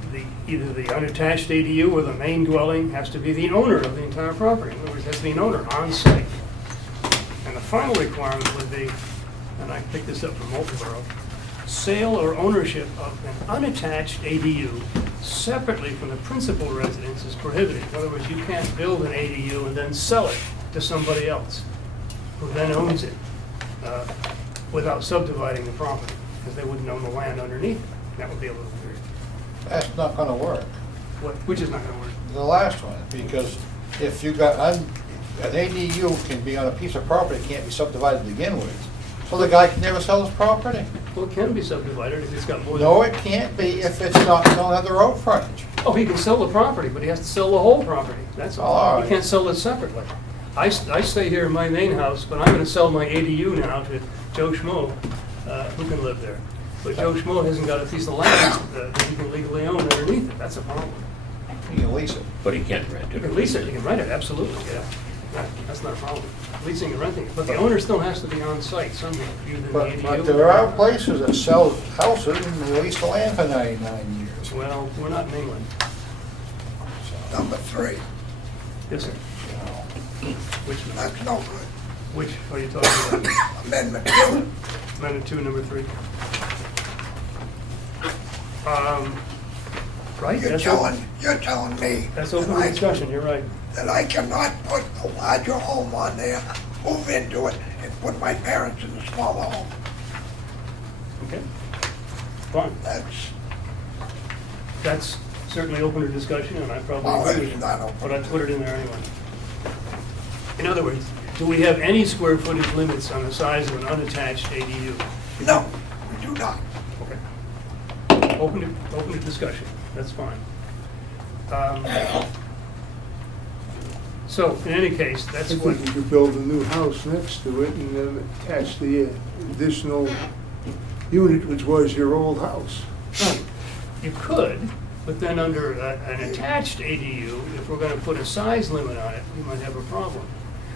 either the unattached ADU or the main dwelling has to be the owner of the entire property. In other words, it has to be an owner on site. And the final requirement would be, and I picked this up from Moultonville, sale or ownership of an unattached ADU separately from the principal residence is prohibited. In other words, you can't build an ADU and then sell it to somebody else who then owns it without subdividing the property, because they wouldn't own the land underneath it. That would be a little weird. That's not gonna work, Which is not going to work. the last one, because if you got, an ADU can be on a piece of property, it can't be subdivided to begin with. So the guy can never sell his property. Well, it can be subdivided if it's got more than. No, it can't be if it's not, don't have the road frontage. Oh, he can sell the property, but he has to sell the whole property, that's All all. He right. can't sell it separately. I stay here in my main house, but I'm gonna sell my ADU now to Joe Schmo, who can live there. But Joe Schmo hasn't got a piece of land that he can legally own underneath it, that's a problem. You can lease it. But he can't rent You it. can lease it, you can rent it, absolutely, yeah. That's not a problem, leasing and renting it. But the owner still has to be on site somehow, either in the But ADU. there are places that sell houses and lease the land for 99 years. Well, we're not in England. Number 3, Yes, sir. Which, that's no good. which are you talking about? Amendment 2, Amendment 2, number 3. Right, you're telling me that's that open for discussion, you're right. that I cannot put a larger home on there, move into it, and put my parents in a smaller home. Okay, fine. That's certainly open to discussion, and I probably Well, agree with it's you. not open. But I put it in there anyway. In other words, do we have any square footage limits on the size of an unattached ADU? No, we do not. Okay. Open to discussion, that's fine. So, in any case, I that's think what, you could build a new house next to it and then attach the additional unit, which was your old house. you could, but then under an attached ADU, if we're gonna put a size limit on it, we might have a problem.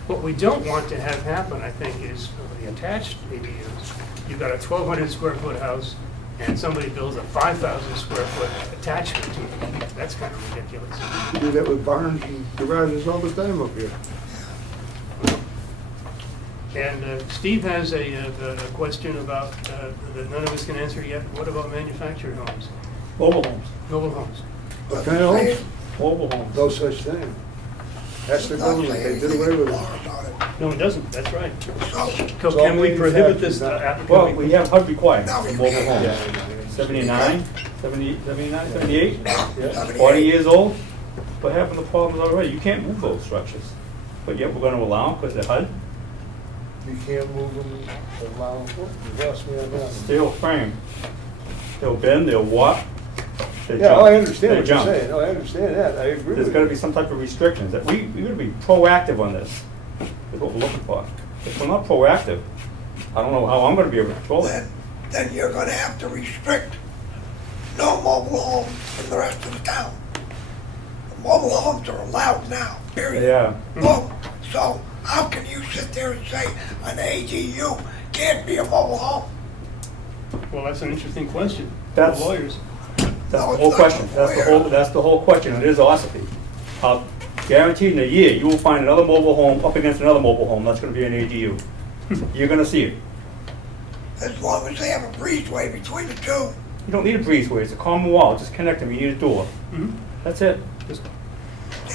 What we don't want to have happen, I think, is the attached ADUs. You've got a 1,200 square foot house, and somebody builds a 5,000 square foot attachment to it. That's kind of ridiculous. You do that with barns and garages all the time up here. And Steve has a question about, that none of us can answer yet. What about manufactured homes, Mobile homes. mobile homes? What kind of homes? Mobile homes. No such thing. That's the Not government, say they did anything away with more it. about it. No, it doesn't, that's right. So, So can we prohibit this? Well, we have HUD requirements now for we mobile can. homes. 79, 79, 78, 78. 40 years old. We're having the problems already. You can't move those structures. But yet we're gonna allow them because they're HUD. You can't move them, allow, you lost me on that one. Steel frame. They'll bend, they'll warp. they Yeah, jump, oh, I understand they what you're jump. saying, oh, I understand that, I agree There's with gotta you. be some type of restrictions. That we gotta be proactive on this, is what we're looking for. If we're not proactive, I don't know how I'm gonna be able to control it. then you're gonna have to restrict no mobile homes in the rest of the town. The mobile homes are allowed now, period. Yeah. Well, so how can you sit there and say an ADU can't be a mobile home? Well, that's an interesting question. That's- Lawyers. That's No, the it's whole not question. fair. That's the whole question. It is Ossipee. Guaranteed in a year, you will find another mobile home up against another mobile home. That's gonna be an ADU. You're gonna see it. As long as they have a breezeway between the two. You don't need a breezeway. It's a common wall. Just connect them. You need a door. Mhm. That's it. Just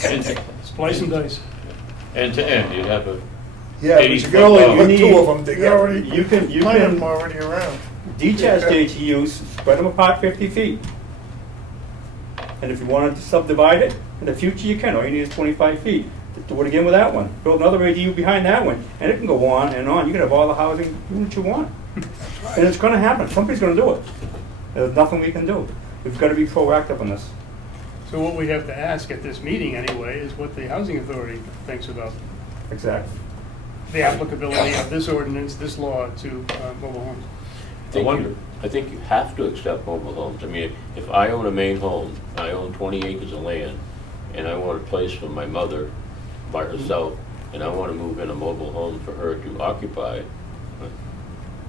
And to- splice and dice. end to end, you'd have a Yeah, but you 80 can only foot put You two need- of them together. You can Plant them already around. detached ADUs, spread them apart 50 feet. And if you wanted to subdivide it, in the future you can. All you need is 25 feet. Do it again with that one. Build another ADU behind that one, and it can go on and on. You can have all the housing units you want. And it's gonna happen. Somebody's gonna do it. There's nothing we can do. We've gotta be proactive on this. So what we have to ask at this meeting anyway is what the housing authority thinks about Exactly. the applicability of this ordinance, this law to mobile homes. I think you have to accept mobile homes. I mean, if I own a main home, I own 20 acres of land, and I want a place for my mother by herself, and I want to move in a mobile home for her to occupy,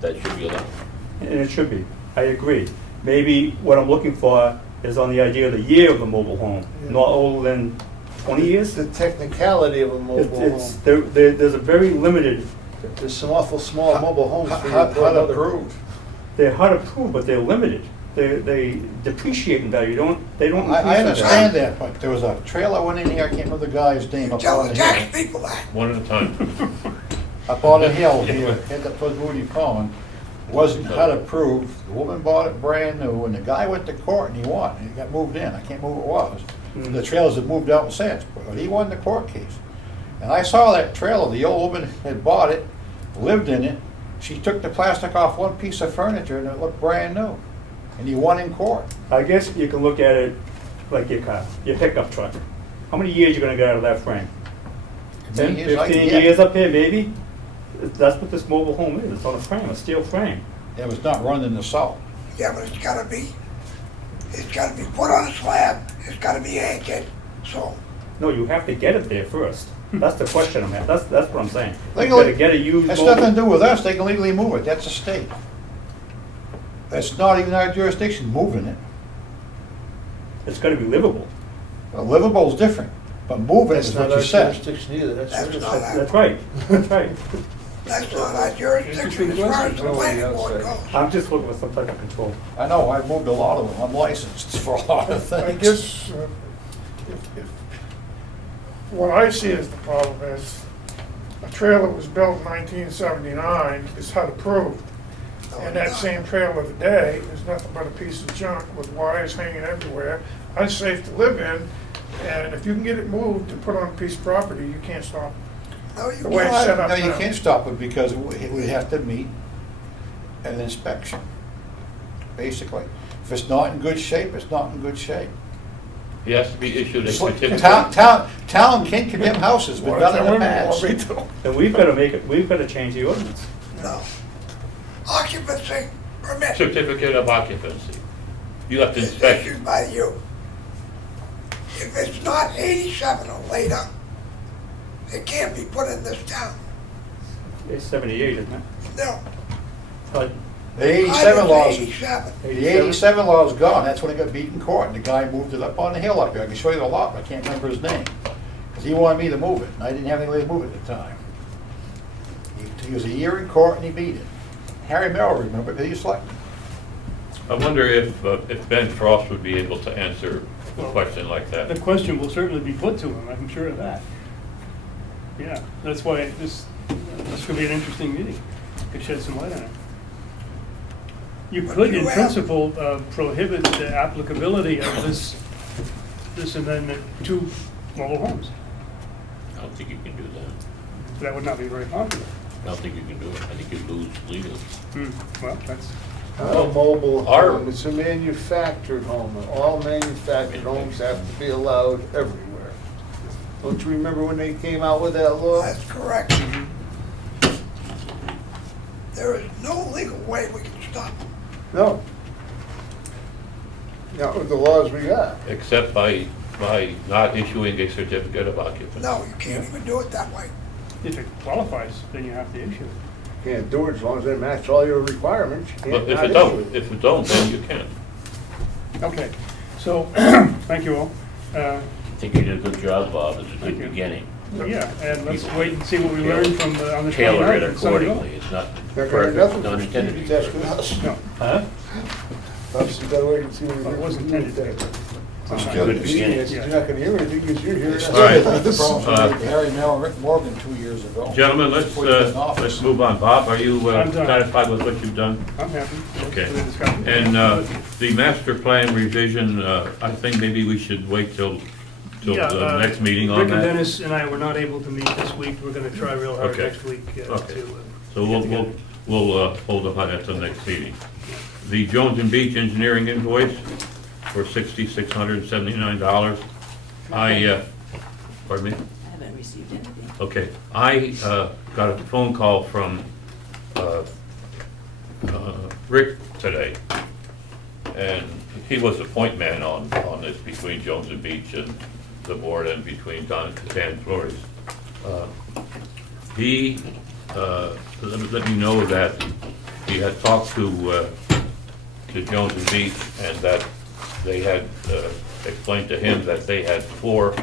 that should be allowed. And it should be. I agree. Maybe what I'm looking for is on the idea of the year of the mobile home, not older than 20 years. The technicality of a mobile It's, home. there's a very limited, There's some awful small mobile homes for you to put HUD another. approved. they're HUD approved, but they're limited. They depreciate in value. They don't increase I in understand value. that, but there was a trailer went in here, I can't remember the guy's name, up Tell on the the hill. tax people that. One at a time. Up on the hill here, head up towards Moody Pond, wasn't HUD approved. The woman bought it brand new, and the guy went to court and he won. He got moved in, I can't remember who it was. The trailers had moved out since, but he won the court case. And I saw that trailer, the old woman had bought it, lived in it, She took the plastic off one piece of furniture and it looked brand new. And he won in court. I guess you can look at it like your car, your pickup truck. How many years you gonna get out of that frame? 10, Years I can 15 get. years up here, maybe? That's what this mobile home is, it's on a frame, a steel frame. It was not run in the salt. Yeah, but it's gotta be put on a slab, it's gotta be anchored, so. No, you have to get it there first. That's the question I'm at, that's what I'm saying. You Legally, gotta get a used That's mobile. nothing to do with us, they can legally move it, that's a state. That's not even our jurisdiction moving it. It's gotta be livable. Well, livable is different, but moving That's is not what our you said. jurisdiction either, that's That's your not jurisdiction. That's right, that's right. That's not our jurisdiction as far as the planning board goes. I'm just looking for some type of control. I know, I've moved a lot of them, I'm licensed for a lot of things. I guess, if, what I see as the problem is, a trailer was built in 1979, is HUD approved. And that same trailer today is nothing but a piece of junk with wires hanging everywhere, unsafe to live in, and if you can get it moved to put on a piece of property, you can't stop it. No, you The way it's can't. set up No, you now. can't stop it because it would have to meet an inspection, basically. If it's not in good shape, it's not in good shape. He has to be issued a It's like certificate. Town can't condemn houses, been done in the past. And we've gotta make it, we've gotta change the ordinance. No. Occupancy permit Certificate of occupancy. You have to is inspect. issued by you. If it's not 87 or later, it can't be put in this town. It's 78, isn't it? No. But The 87 laws, 87. the 87 law's gone, that's when it got beat in court, and the guy moved it up on the hill up here. I can show you the lot, but I can't remember his name. Because he wanted me to move it, and I didn't have any way to move it at the time. He was a year in court and he beat it. Harry Merrill, remember, because he's selectman. I wonder if Ben Frost would be able to answer a question like The that. question will certainly be put to him, I'm sure of that. Yeah, that's why this could be an interesting meeting, could shed some light on it. You could, in principle, prohibit the applicability of this amendment to mobile homes. I don't think you can do that. That would not be very popular. I don't think you can do it. I think you'd lose legally. Well, that's, Not a mobile Our- home, it's a manufactured home, and all manufactured homes have to be allowed everywhere. Don't you remember when they came out with that law? That's correct. There is no legal way we can stop it. No. Not with the laws we got. Except by not issuing a certificate of occupancy. No, you can't even do it that way. if it qualifies, then you have to issue it. Can't do it as long as they match all your requirements. You But can't if not it issue don't, if it don't, then you can. Okay, so, thank you all. I think you did a good job, Bob. It's a Thank you. good beginning. Yeah, and let's wait and see what we learn from on the 29th. Tailor it and send it accordingly. on. It's not They're gonna perfect, nothing not for intended to Steve, be that's perfect. us. No, Huh? Us, you gotta wait and see what well, it wasn't intended to be. I'm It's not still good. at the meeting, I said, you're not gonna hear anything because you're here. Still All right. didn't meet the problems we Uh, made to Harry Merrill and Rick Morgan 2 years ago. Gentlemen, Before he was in office. let's move on. Bob, are you I'm done. satisfied with what you've done? I'm happy. Okay. for the discussion. And the master plan revision, I think maybe we should wait till Yeah, the next meeting on Rick and that. Dennis and I were not able to meet this week. We're gonna try real hard Okay. next week Okay. to. So we'll hold up on that till next meeting. The Jones and Beach engineering invoice for $6,679. Pardon me? I haven't received anything. Okay, I got a phone call from Rick today, and he was the point man on this between Jones and Beach and the board and between Dan Flores. He let me know that he had talked to Jones and Beach, and that they had explained to him that they had 4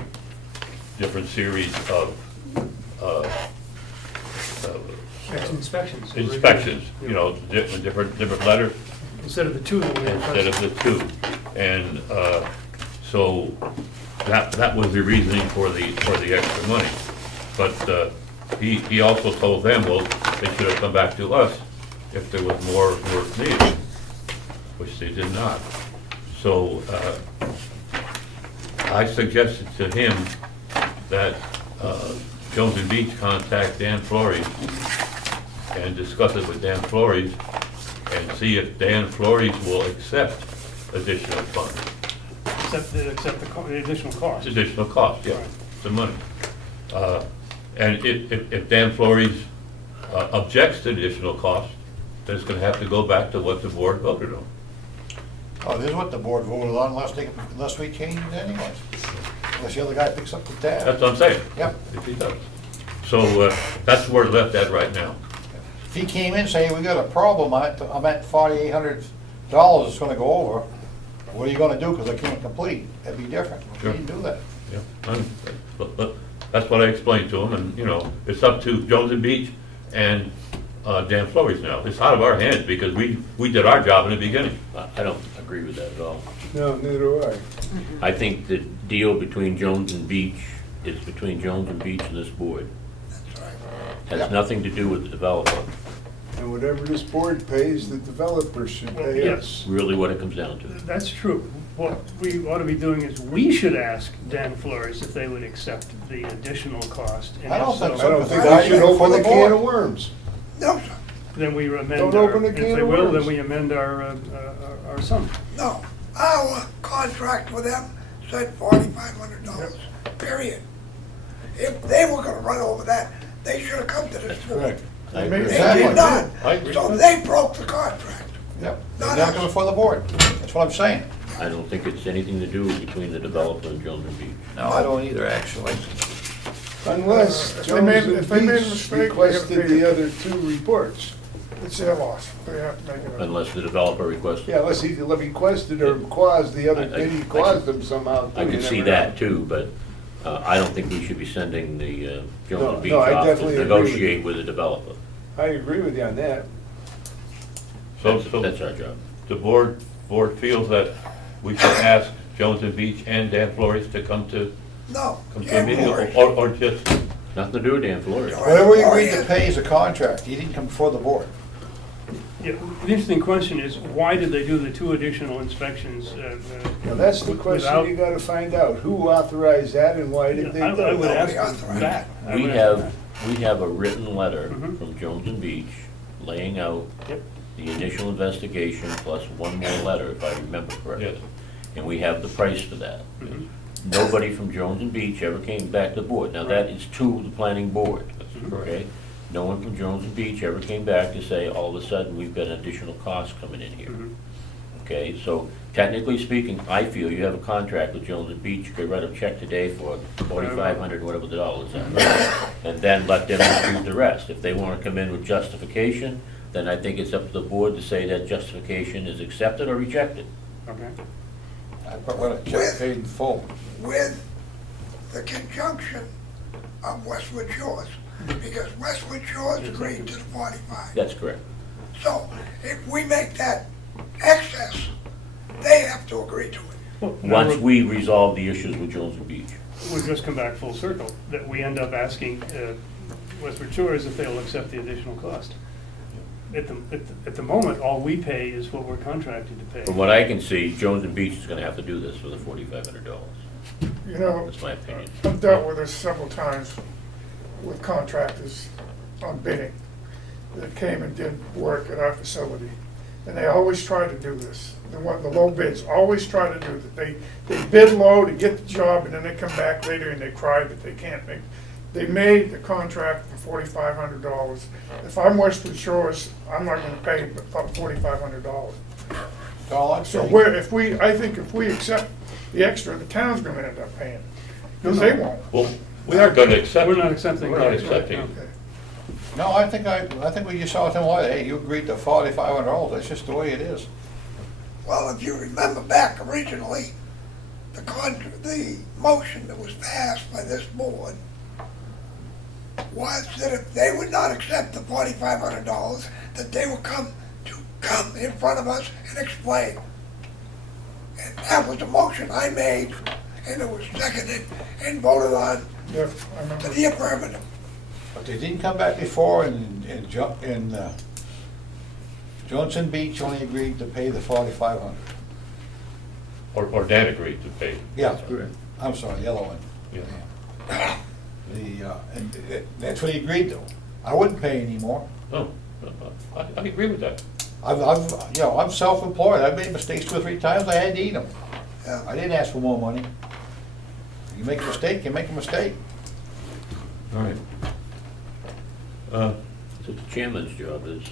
different series of That's inspections. inspections, you know, different letters Instead of the 2 that we had. instead of the 2. And so that was the reasoning for the extra money. But he also told them, well, they should have come back to us if there was more work needed, which they did not. So I suggested to him that Jones and Beach contact Dan Flores and discuss it with Dan Flores and see if Dan Flores will accept additional funds. Except the additional cost. It's additional cost, yeah, Right. it's the money. And if Dan Flores objects to additional cost, then it's gonna have to go back to what the board voted on. Oh, this is what the board voted on unless we change it anyways. Unless the other guy picks up the tab. That's what I'm saying. Yep. If he does. So that's where it's left at right now. If he came in saying, we got a problem, I'm at $4,800, it's gonna go over, what are you gonna do, because I can't complete? That'd be different. He Sure. didn't do that. Yeah, but that's what I explained to him, and, you know, it's up to Jones and Beach and Dan Flores now. It's out of our hands, because we did our job in the beginning. I don't agree with that at all. No, neither do I. I think the deal between Jones and Beach is between Jones and Beach and this board. Has nothing to do with the developer, And whatever this board pays, the developer should Well, pay yes. us. really what it comes down to. That's true. What we ought to be doing is, we should ask Dan Flores if they would accept the additional cost. And I don't if think so, I don't think Why we should do it for open the a can board? of worms. No, sir, Then we amend Don't our, open a if can they of will, then worms. we amend our sum. no. Our contract with them said $4,500, period. If they were gonna run over that, they should have come to this board. Correct. I Maybe- agree. They Exactly. did not, I agree. so they broke the contract. Yep. Not They're not us. coming for the board. That's what I'm saying. I don't think it's anything to do between the developer and Jones and Beach. No, I don't either, actually. Unless If they made- Jones if they made a and Beach mistake, they have to requested pay the it. other two reports. It's their loss. They have to make it up. Unless the developer requests. Yeah, unless he requested or caused the other, I- maybe he I caused them somehow. I too, could you see never that know. too, but I don't think we should be sending the Jones No, and Beach no, I off definitely to agree with negotiate you. with the developer. I agree with you on that. That's our job. The board feels that we should ask Jones and Beach and Dan Flores to come to No. a meeting, Flores. or just, Nothing to do with Dan Flores. Whatever we agreed to pay is a contract. He didn't come before the board. Yeah, the interesting question is, why did they do the two additional inspections? Now, that's the question without- you gotta find out. Who authorized that and why did they I do would it? ask Nobody that. I We would ask have, we have a written letter Mhm. from Jones and Beach laying out Yep. the initial investigation plus one more letter, if I remember correctly. Yes. And we have the price for that. Mhm. Nobody from Jones and Beach ever came back to the board. Now, that is to the planning board, okay? No one from Jones and Beach ever came back to say, all of a sudden, we've got an additional cost coming in here. Mhm. Okay, so technically speaking, I feel you have a contract with Jones and Beach, you could write a check today for $4,500, whatever the dollars are, and then let them distribute the rest. If they wanna come in with justification, then I think it's up to the board to say that justification is accepted or rejected. Okay. I put what a check paid in full. With the conjunction of Westwood Shores, because Westwood Shores agreed to the 45. That's correct. So if we make that excess, they have to agree to it. Well, now Once we resolve the issues with Jones and Beach. we'll just come back full circle, that we end up asking Westwood Shores if they'll accept the additional cost. At the moment, all we pay is what we're contracted to pay. From what I can see, Jones and Beach is gonna have to do this for the $4,500. You know, That's my opinion. I've dealt with this several times with contractors on bidding that came and did work at our facility. And they always try to do this. The low bids always try to do that. They bid low to get the job, and then they come back later and they cry that they can't make. They made the contract for $4,500. If I'm Westwood Shores, I'm not gonna pay but $4,500. That's all I'm So saying. I think if we accept the extra, the town's gonna end up paying, because they won't. well, we aren't gonna accept. We're not accepting We're not that, right, accepting. no. Okay. No, I think we just saw it in light. Hey, you agreed to $4,500. That's just the way it is. Well, if you remember back originally, the motion that was passed by this board was that if they would not accept the $4,500, that they would come in front of us and explain. And that was the motion I made, and it was seconded and voted on Yeah, I to remember. the affirmative. But they didn't come back before, and Johnson Beach only agreed to pay the $4,500. Or Dan agreed to pay. Yeah, Correct. I'm sorry, yellow one. Yeah. And that's what he agreed to. I wouldn't pay anymore. Oh, I agree with that. I'm self-employed, I've made mistakes 2 or 3 times, I had to eat them. Yeah. I didn't ask for more money. You make a mistake, you make a mistake. All right. So the chairman's job is,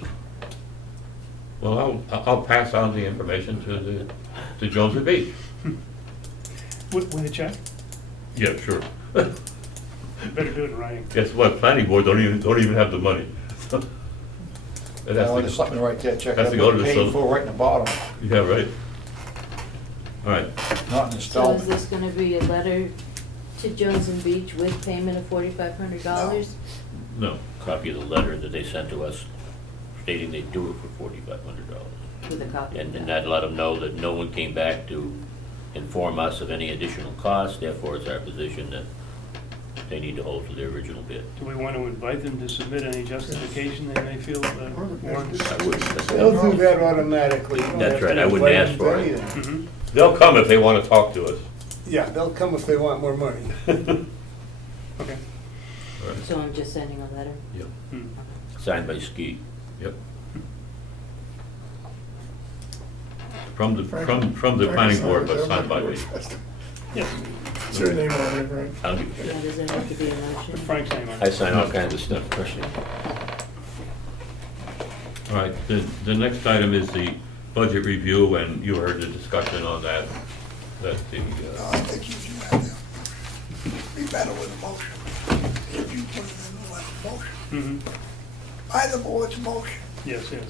Well, I'll pass on the information to Joseph B. With a check? Yeah, sure. Better do it in writing. Guess what, planning board don't even have the money. It has The to- selectmen write that check, has to go to the paid sol- for right in the bottom, Yeah, right. All right, not in So the is stone. this gonna be a letter to Jones and Beach with payment of $4,500? no, copy of the letter that they sent to us stating they'd do it for $4,500. With a copy of And that? that let them know that no one came back to inform us of any additional costs, therefore it's our position that they need to hold to their original bid. Do we want to invite them to submit any justification they may feel warrants? I wouldn't. They'll do that automatically. You don't That's have to right, I wouldn't invite ask them for to it. anything. Mhm. they'll come if they want to talk to us. Yeah, they'll come if they want more money. Okay. All right. So I'm just sending a letter? Yep, Hmm. Signed by Ski. yep. From the planning board, but signed by me. Yes, It's your name on it, right? I'll Now, give- does that have to be a motion? put Frank's name on I it. sign all kinds of stuff personally. All right, the next item is the budget review, and you heard the discussion on that, No, I think you do have to be better with a motion, if you put it in a motion. Mhm. By the board's motion, Yes, yes.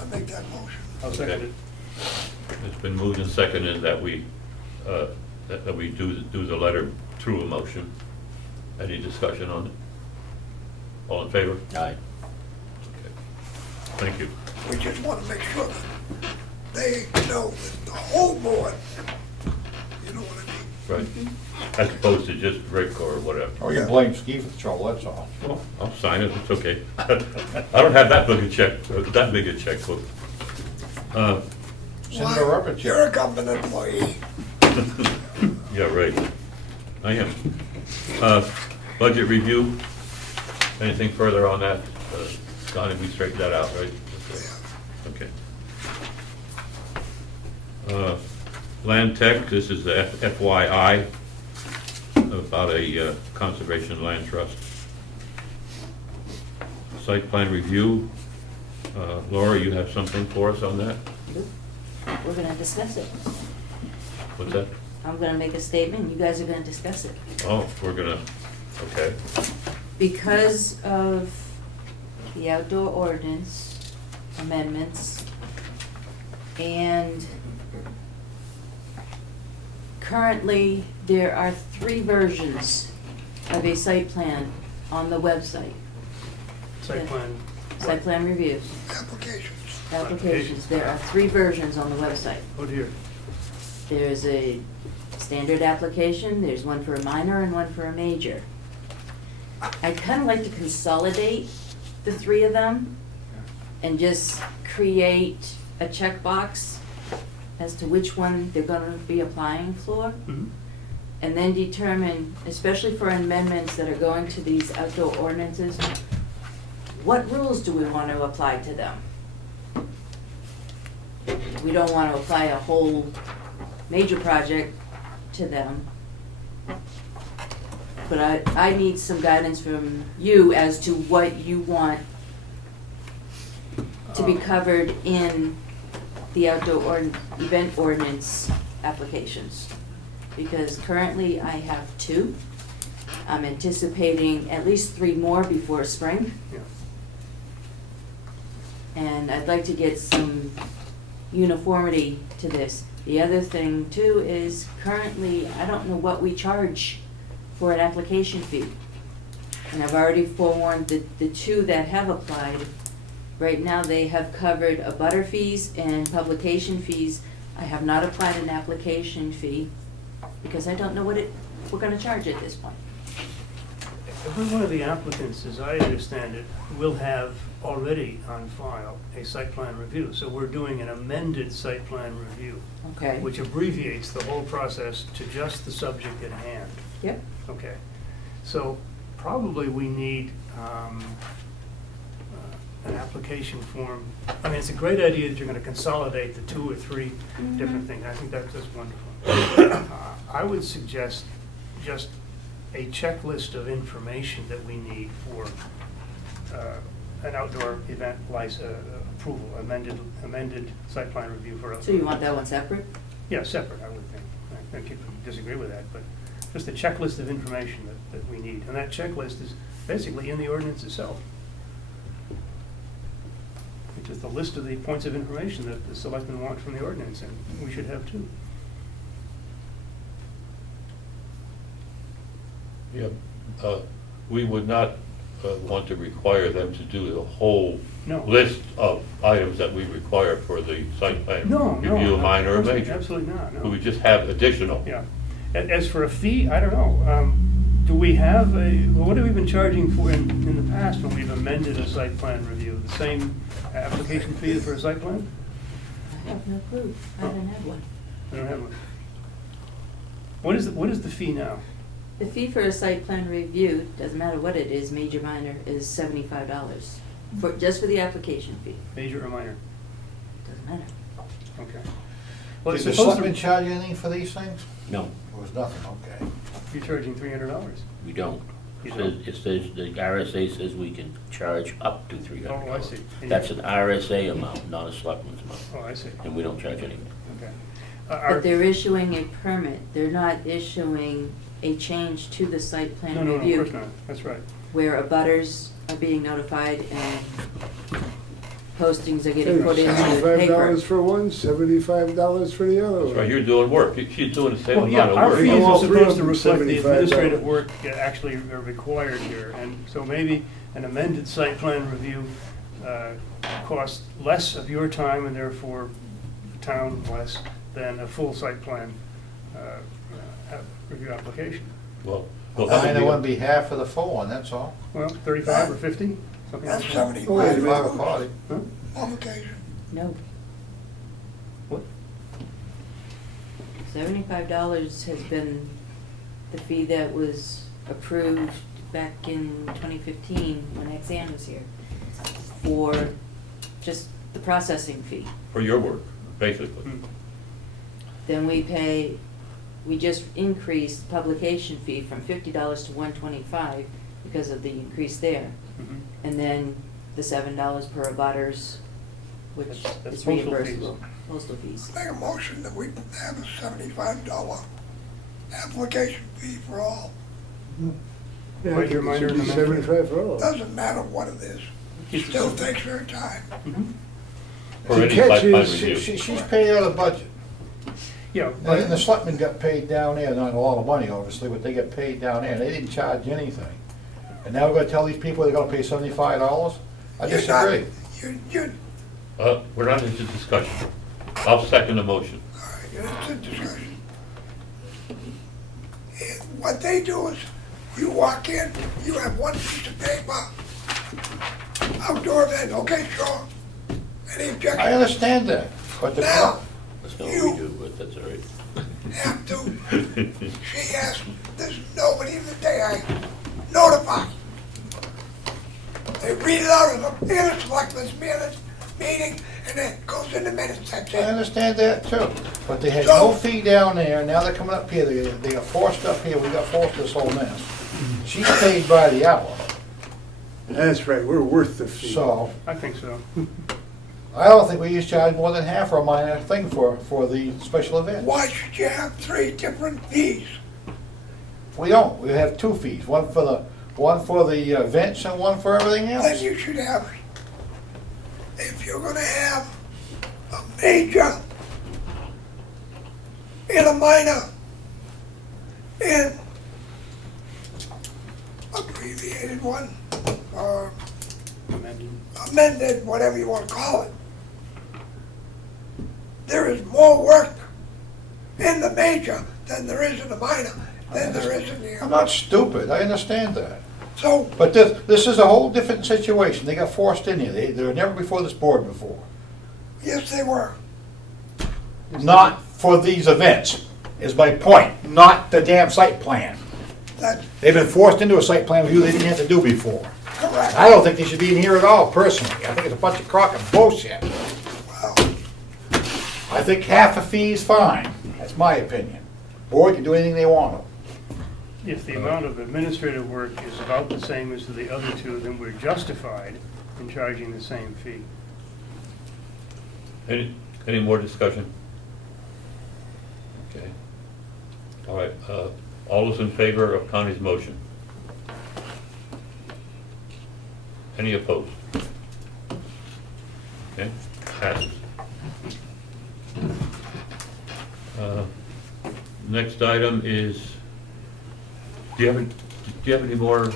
I make that motion. I'll second Okay. it. it's been moved and seconded that we do the letter through a motion. Any discussion on it? All in favor? Aye. Okay. Thank you. We just want to make sure that they know that the whole board, you know what I mean? Right. As opposed to just Rick or whatever. Or you blame Ski for the trouble, that's all. Well, I'll sign it, it's okay. I don't have that big a checkbook. Send her up a check. You're a government employee. Yeah, right. I am. Budget review, anything further on that? Donnie, we straightened that out, right? Okay. Land Tech, this is the FYI about a conservation land trust. Site plan review, Laura, you have something for us on that? We're gonna discuss it. What's that? I'm gonna make a statement, you guys are gonna discuss it. Oh, we're gonna, okay. Because of the outdoor ordinance amendments and currently there are 3 versions of a site plan on the website. Site plan. Site plan reviews, Applications. applications, there are 3 versions on the website. Oh dear. There's a standard application, there's one for a minor and one for a major. I'd kind of like to consolidate the 3 of them and just create a checkbox as to which one they're gonna be applying for. Mhm. And then determine, especially for amendments that are going to these outdoor ordinances, what rules do we want to apply to them? We don't want to apply a whole major project to them. But I need some guidance from you as to what you want to be covered in the outdoor event ordinance applications. Because currently I have 2. I'm anticipating at least 3 more before spring. Yeah. And I'd like to get some uniformity to this. The other thing too is currently, I don't know what we charge for an application fee. And I've already forewarned the 2 that have applied. Right now, they have covered abutter fees and publication fees. I have not applied an application fee because I don't know what we're gonna charge at this point. Every one of the applicants, as I understand it, will have already on file a site plan review. So we're doing an amended site plan review, Okay. which abbreviates the whole process to just the subject at hand. Yep. Okay, so probably we need an application form. I mean, it's a great idea that you're gonna consolidate the 2 or 3 different things. I think that's just wonderful. I would suggest just a checklist of information that we need for an outdoor event license approval, amended site plan review for us. So you want that one separate? Yeah, separate, I would think. I think people disagree with that, but just a checklist of information that we need. And that checklist is basically in the ordinance itself. It's just a list of the points of information that the selectmen want from the ordinance, and we should have too. Yeah, we would not want to require them to do the whole No. list of items that we require for the site plan. No, Review, a minor or major. Absolutely not, no. We would just have additional. Yeah. As for a fee, I don't know. Do we have what have we been charging for in the past when we've amended a site plan review? The same application fee for a site plan? I have no clue. I don't have one. I don't have one. What is the fee now? The fee for a site plan review, doesn't matter what it is, major, minor, is $75 just for the application fee. Major or minor? Doesn't matter. Okay. Well, Did it's the supposed selectmen to, charge anything for these things? No, It was nothing, okay. you're charging $300. we don't. You It says, the RSA says we can charge up to $300. Oh, I see. That's an RSA amount, not a selectman's amount, Oh, I see. and we don't charge anything. Okay. But they're issuing a permit. They're not issuing a change to the site plan No, of review. course not. That's right. Where abutters are being notified and postings are getting put into the paper. $75 for one, $75 for the other That's one. right, you're doing work. She's doing the same Well, yeah, amount our of fees work. are All three supposed of to them reflect the $75. administrative work that actually are required here. And so maybe an amended site plan review costs less of your time and therefore the town less than a full site plan review application. Well, Mine wouldn't be half of the full one, that's all. Well, 35 or 50, something like That's that. 75 35 or 40. Huh? on occasion. No. What? $75 has been the fee that was approved back in 2015 when Exxon was here for just the processing fee. For your work, basically. Hmm. Then we just increased publication fee from $50 to $125 because of the increase there. Mhm. And then the $7 per abutters, which That's is postal reimbursable. Postal fees. Make a motion that we have a $75 application fee for all. Yeah, I Major, think it minor, should be and amendment. 75 for all. of them. Doesn't matter what it is. Keeps it Still simple. takes her time. Mhm. For The any catch site plan is review. She's paid out of budget. Yeah, And the but, selectmen got paid down there, not a lot of money obviously, but they get paid down there, and they didn't charge anything. And now we're gonna tell these people they're gonna pay $75? I You're disagree. You're, We're not into discussion. I'll second the motion. all right, it's a discussion. And what they do is, you walk in, you have one piece of paper, outdoor event, okay, sure. Any I objection? understand that, but the, Now, That's not what we do, but that's all right. have to, she asked, there's nobody in the day I notify. They read it out of the selectmen's meeting, and then it goes in the minutes, that's I it. understand that too, but they had no fee down there, now they're coming up here, they got forced up here, we got forced this whole mess. She's paid by the hour, That's right, we're worth the fee. so I think so. I don't think we used to charge more than half our minor thing for the special event. Why should you have 3 different fees? We don't, we have 2 fees, one for the events and one for everything Then else. you should have, if you're gonna have a major and a minor and abbreviated one, or Amended. amended, whatever you wanna call it. There is more work in the major than there is in the minor, than there is in the. I'm not stupid, I understand that. So, But this is a whole different situation, they got forced in here, they were never before this board before. yes, they were. Not for these events, is my point, not the damn site plan. That, They've been forced into a site plan review they didn't have to do before. Correct. I don't think they should be in here at all, personally. I think it's a bunch of crock and bullshit. Well, I think half a fee is fine. That's my opinion. Board can do anything they want to. If the amount of administrative work is about the same as the other two, then we're justified in charging the same fee. Any more discussion? Okay. All right, all those in favor of Connie's motion? Any opposed? Okay, passes. Next item is, do you have any more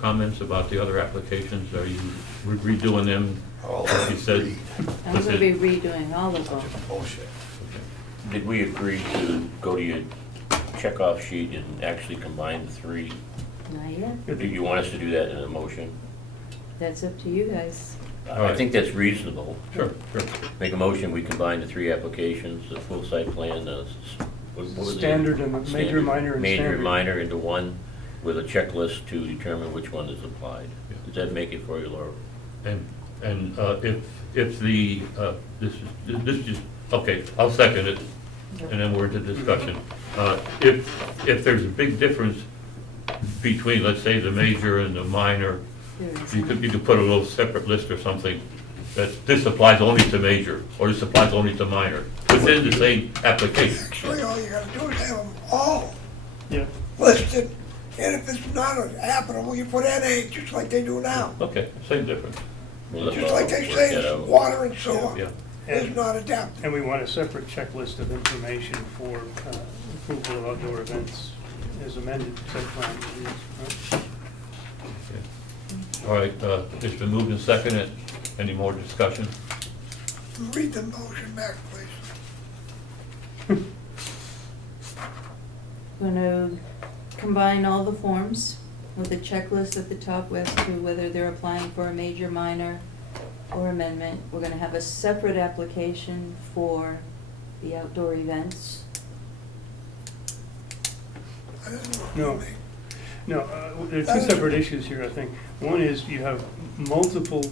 comments about the other applications? Are you redoing them? All Like you said? I'm gonna be redoing all of them. Bullshit. Did we agree to go to your checkoff sheet and actually combine the three? Not yet. Do you want us to do that in a motion? That's up to you guys. I think that's reasonable. Sure, sure. Make a motion, we combine the three applications, the full site plan, what was it? Standard and major, Standard, minor, and Major, standard. minor into one with a checklist to determine which one is applied. Yeah. Does that make it for you, Laura? And if the, this is, okay, I'll second it, and then we're into discussion. If there's a big difference between, let's say, the major and the minor, you could put a little separate list or something, that this applies only to major, or this applies only to minor, within the same application. actually, all you gotta do is have them all Yeah, listed, and if it's not applicable, you put NA, just like they do now. Okay, same difference. We'll let Just Laura like they work say, that out. water and sewer Yeah. is not adapted. and we want a separate checklist of information for approval of outdoor events as amended site plan reviews. Right? All right, it's been moved and seconded. Any more discussion? Read the motion back, please. Going to combine all the forms with a checklist at the top as to whether they're applying for a major, minor, or amendment. We're going to have a separate application for the outdoor events. I don't know what No. you mean. No, there are two separate issues here, I think. One is you have multiple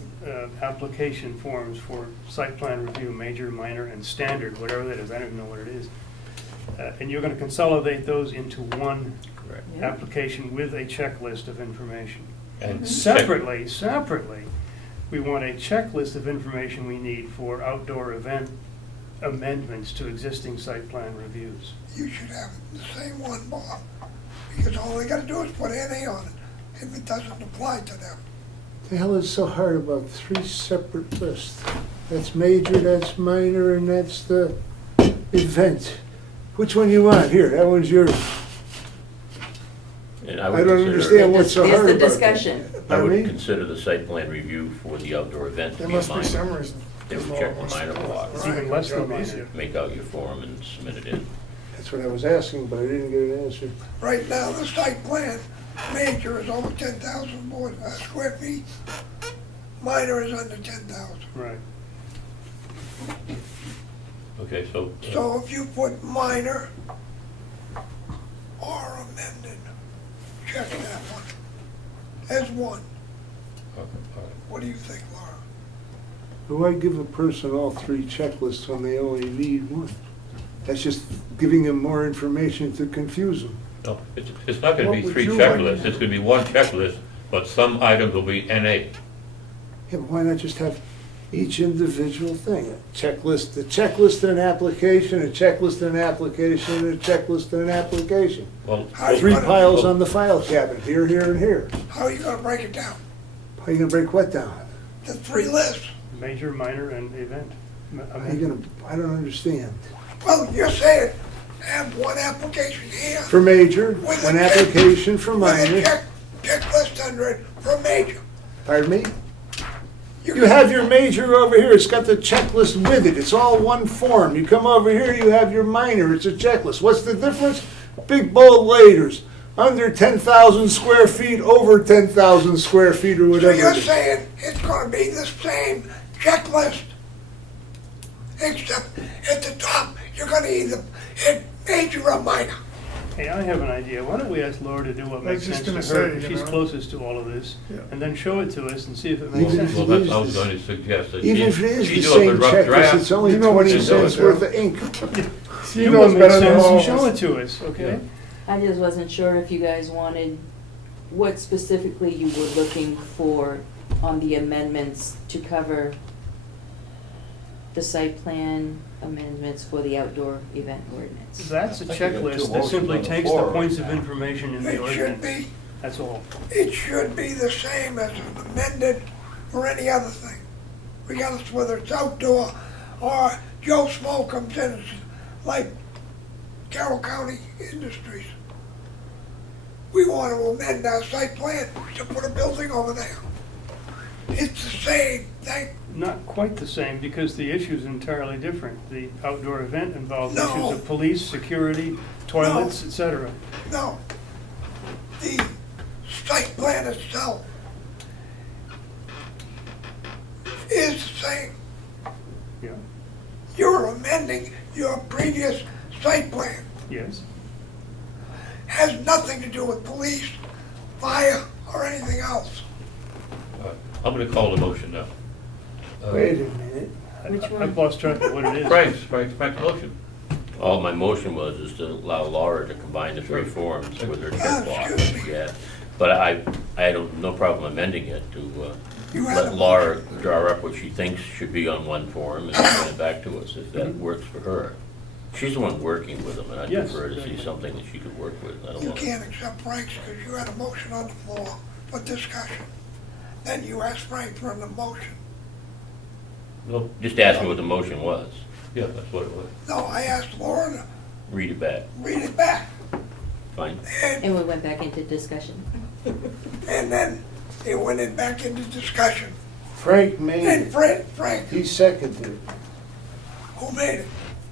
application forms for site plan review, major, minor, and standard, whatever that is, I don't even know what it is. And you're gonna consolidate those into one Correct. Yeah. application with a checklist of information. And Separately, we want a checklist of information we need for outdoor event amendments to existing site plan reviews. You should have the same one, Bob, because all they gotta do is put NA on it, if it doesn't apply to them. The hell is so hard about three separate lists? That's major, that's minor, and that's the event. Which one you want? Here, that one's yours. And I would don't consider- understand what's so Here's hard the about that. discussion. I Pardon would me? consider the site plan review for the outdoor event to There be must be minor. some reason. They would check the minor box, It's even less than Job minor. easier. make out your form and submit it in. That's what I was asking, but I didn't get an answer. Right now, the site plan, major is over 10,000 square feet, minor is under 10,000. Right. Okay, so. So if you put minor or amended, check that one as one. All right. What do you think, Laura? Why give a person all three checklists when they only need one? That's just giving them more information to confuse them. No, it's not gonna What be would three you like? checklists, it's gonna be one checklist, but some items will be NA. Yeah, but why not just have each individual thing? A checklist, a checklist and an application, a checklist and an application, and a checklist and an application. Well, How you Three gonna- piles on the file cabinet, here, here, and here. How are you gonna break it down? How are you gonna break what down? The three lists. Major, minor, and event. How are you gonna, I don't understand. Well, you're saying have one application here. For major, with a an check- application for with a minor. checklist under it for major. Pardon me? You have your major over here, it's got the checklist with it, it's all one form. You come over here, you have your minor, it's a checklist. What's the difference? Big bold letters, under 10,000 square feet, over 10,000 square feet, or So whatever. you're it is. saying it's gonna be the same checklist, except at the top, you're gonna either hit major or minor. Hey, I have an idea. Why don't we ask Laura to do what I makes was just sense to gonna her, say, because you she's know. closest to all of this, Yeah. and then show it to us and see if it makes Even sense. if Well, it that's, I was is going to suggest that Even if it is she the do up a same rough checklist, draft. it's only You know what 20 he cents knows, worth yeah. of ink. He Do knows what makes better than sense all and of show us. it to us, okay? I just wasn't sure if you guys wanted, what specifically you were looking for on the amendments to cover the site plan amendments for the outdoor event ordinance. That's a I think you got two checklist that motions simply on the takes floor the points right of now. information in the It should ordinance. be, That's all. it should be the same as an amended or any other thing, regardless whether it's outdoor or Joe Smo comes in, it's like Carroll County Industries. We want to amend our site plan to put a building over there. It's the same thing. Not quite the same, because the issue's entirely different. The outdoor event involves No. issues of police, security, toilets, etc. No. The site plan itself is the same. Yeah, You're amending your previous site plan. yes. Has nothing to do with police, fire, or anything else. I'm going to call the motion now. Wait a minute. Which one? I've lost track of what it is. Frank's motion. All my motion was is to allow Laura to combine the three forms with her check box. Yeah, but I don't, no problem amending it to You had let a Laura draw up what she thinks should be on one form and send it back to us if that works for her. She's the one working with them, and I'd Yes. prefer to see something that she could work with. I don't You want to. can't accept Frank's because you had a motion on the floor for discussion. Then you asked Frank for a motion. No, just ask me what the motion was. Yeah, that's what it was. No, I asked Laura to Read it back. read it back. Fine. And we went back into discussion. And then it went in back into discussion. Frank made And it. Frank, He seconded it. who made it?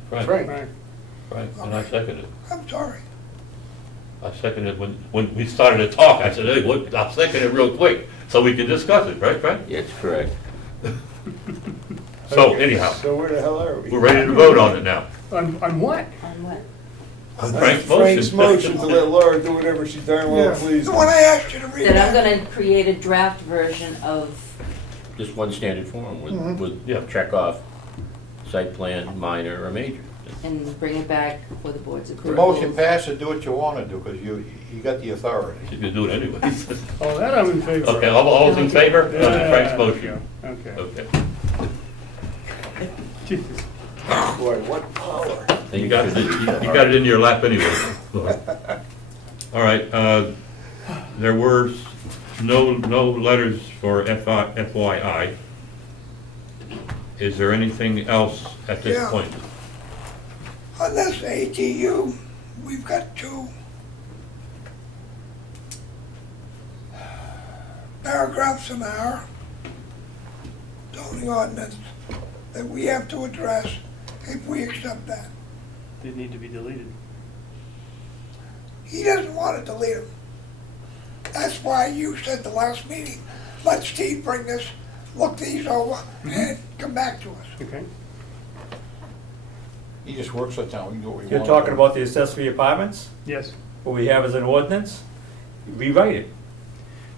Frank, Frank. Right. and I seconded it. I'm sorry. I seconded when we started to talk. I said, hey, I'll second it real quick so we can discuss it, right, Frank? Yeah, it's correct. So anyhow, So where the hell are we? we're ready to vote on it now. On what? On what? On Frank's Frank's motion. motion to let Laura do whatever she darn well Yeah. pleases. The one I asked you to read That I'm back. gonna create a draft version of, Just one standard form with Yeah. check off site plan, minor or major. and bring it back for the board's The approval. motion passes, do what you want to do, because you got the authority. You can do it anyways. Oh, that I'm in favor of. Okay, all those in favor of Yeah, Frank's motion? Okay. Okay. Jesus. Boy, what power. You got it in your lap anyway. All right, there were no letters for FYI. Is there anything else at this Yeah. point? On this ATU, we've got two paragraphs in our zoning ordinance that we have to address if we accept that. They need to be deleted. He doesn't want to delete them. That's why you said the last meeting, let Steve bring this, look these over, and come back to us. Okay? He just works for town, we can do what we want. You're talking about the accessory apartments, Yes. what we have as an ordinance, rewrite it.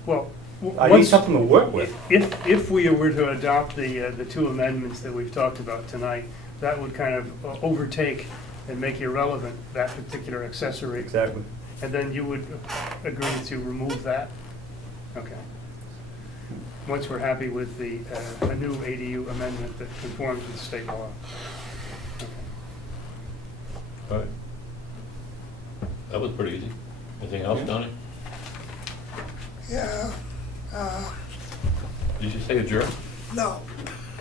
Well, I need something to work with. If we were to adopt the two amendments that we've talked about tonight, that would kind of overtake and make irrelevant that particular accessory. Exactly. And then you would agree to remove that? Okay. Once we're happy with a new ADU amendment that conforms with state law. Okay. All right. That was pretty easy. Anything else, Donnie? Yeah, Did you say adjourn? no.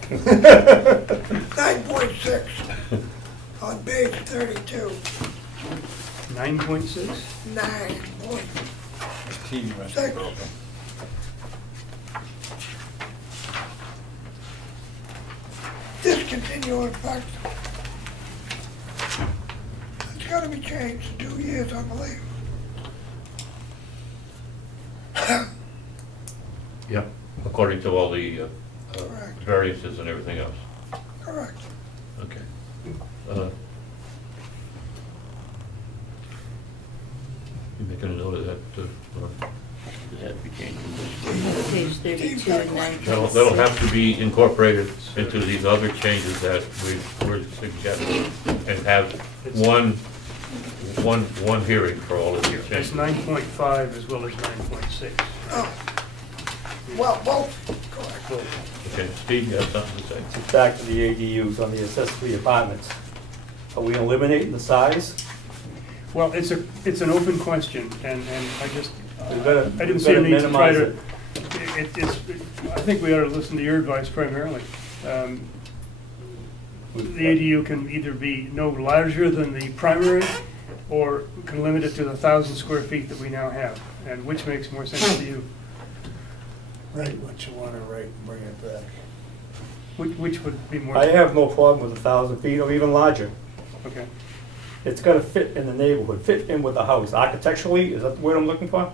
9.6 on page 32. 9.6? 9.6. His TV must be broken. Discontinue effect. It's gotta be changed in 2 years, I believe. Yeah. According to all the Correct. variances and everything else. Correct. Okay. making a note of that, It had to be changed. Page 32 and 9.6. that'll have to be incorporated into these other changes that we're suggesting, and have one hearing for all of these It's changes. 9.5 as well as 9.6. Oh. Well, both, correct. Okay, Steve, you have something to say? It's back to the ADUs on the accessory apartments. Are we eliminating the size? Well, it's an open question, and I just, We better- I didn't we see a better need to try minimize to, I think we ought to listen to your advice primarily. The ADU can either be no larger than the primary, or can limit it to the 1,000 square feet that we now have, and which makes more sense to you? Write what you want to write and bring it back. Which would be more? I have no problem with 1,000 feet or even larger. Okay. It's gotta fit in the neighborhood, fit in with the house. Architecturally, is that the word I'm looking for?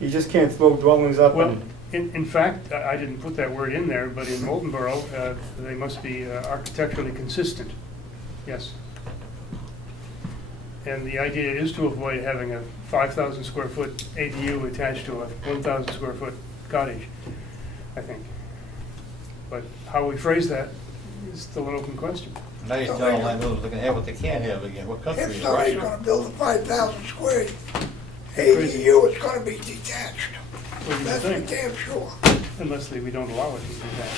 You just can't throw dwellings up Well, and, in fact, I didn't put that word in there, but in Moultonville, they must be architecturally consistent, yes. And the idea is to avoid having a 5,000 square foot ADU attached to a 1,000 square foot cottage, I think. But how we phrase that is still an open question. Now you're telling landowners they can have what they can't have again. What country If is somebody's Russia? gonna build a 5,000 square ADU, it's gonna be detached. What do you That's for think? damn sure. Unless we don't allow it to be that.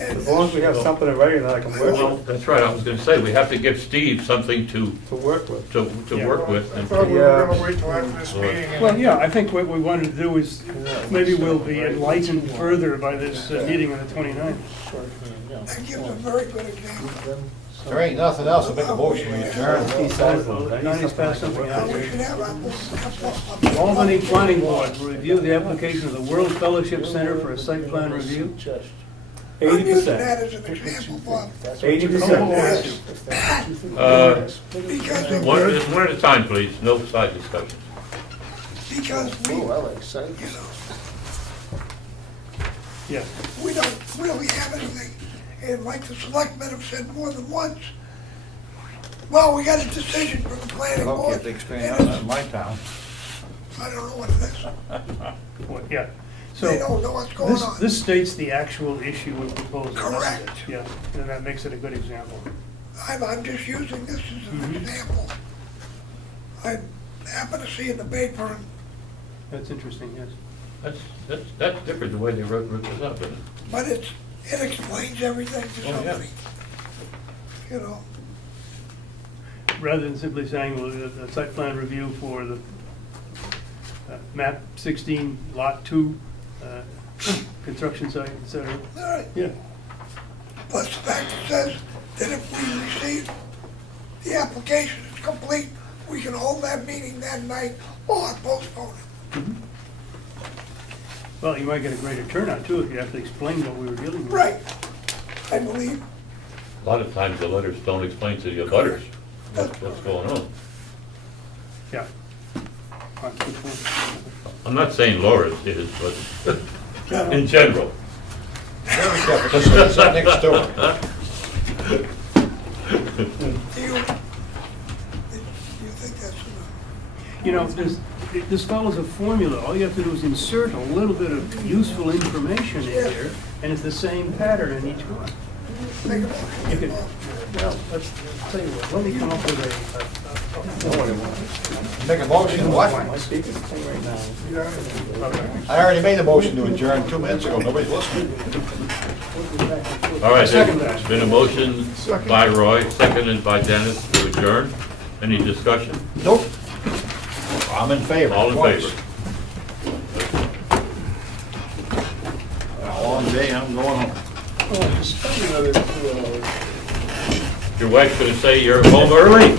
And as long as we have something in writing that I can work Well, with, that's right, I was gonna say, we have to give Steve something to to work with. Yeah. work with. I and- thought we were Yeah. gonna wait till after this meeting. and- Well, yeah, I think what we wanted to do is, maybe we'll be enlightened further by this meeting on the 29th. that gives a very good example. If there ain't nothing else, I'll make a motion to adjourn. He says them. I need Donnie's something passed I can something work out with. We here. should have our. Albany Planning Board will review the application of the World Fellowship Center for a site plan review. I'm using 80%. that as an example, Bob. 80%. Because One at a time, please, no side discussions. because we, Oh, I like sight. you know, Yes. we don't really have anything. And like the selectmen have said more than once, well, we got a decision from the planning Okay, board. if they expand and out it's- in my town. I don't know what it is. Well, yeah. They So don't know what's going on. this states the actual issue we're proposing. Correct. Yeah, and that makes it a good example. I'm just using this as an Mhm. example. I happened to see in the paper, and That's interesting, yes. That's different, the way they wrote this up, isn't it? but it explains everything to Oh, yeah. somebody. You know, Rather than simply saying, well, the site plan review for the map 16, lot 2, construction site, et cetera. all right. Yeah. Plus the fact it says that if we receive the application is complete, we can hold that meeting that night or postpone it. Well, you might get a greater turnout too if you have to explain what we were dealing with. Right, I believe. A lot of times the letters don't explain to the abutters what's going on. Yeah. Good point. I'm not saying Laura's is, but in general. Very careful, just sit next door. Do you think that's enough? You know, this follows a formula. All you have to do is insert a little bit of useful information in here, and it's the same pattern in each one. Make a You motion. could, well, let's tell you what, let me come up with Make a motion, what? My speaker's thing right now. I already made a motion to adjourn 2 minutes ago, nobody's listening. All right, Second there's that. been a motion by Roy, seconded by Dennis to adjourn. Any discussion? Nope. I'm in favor. All in Twice. favor? A long day, I'm going home. Oh, just spend another 2 hours. Your wife's gonna say you're home early?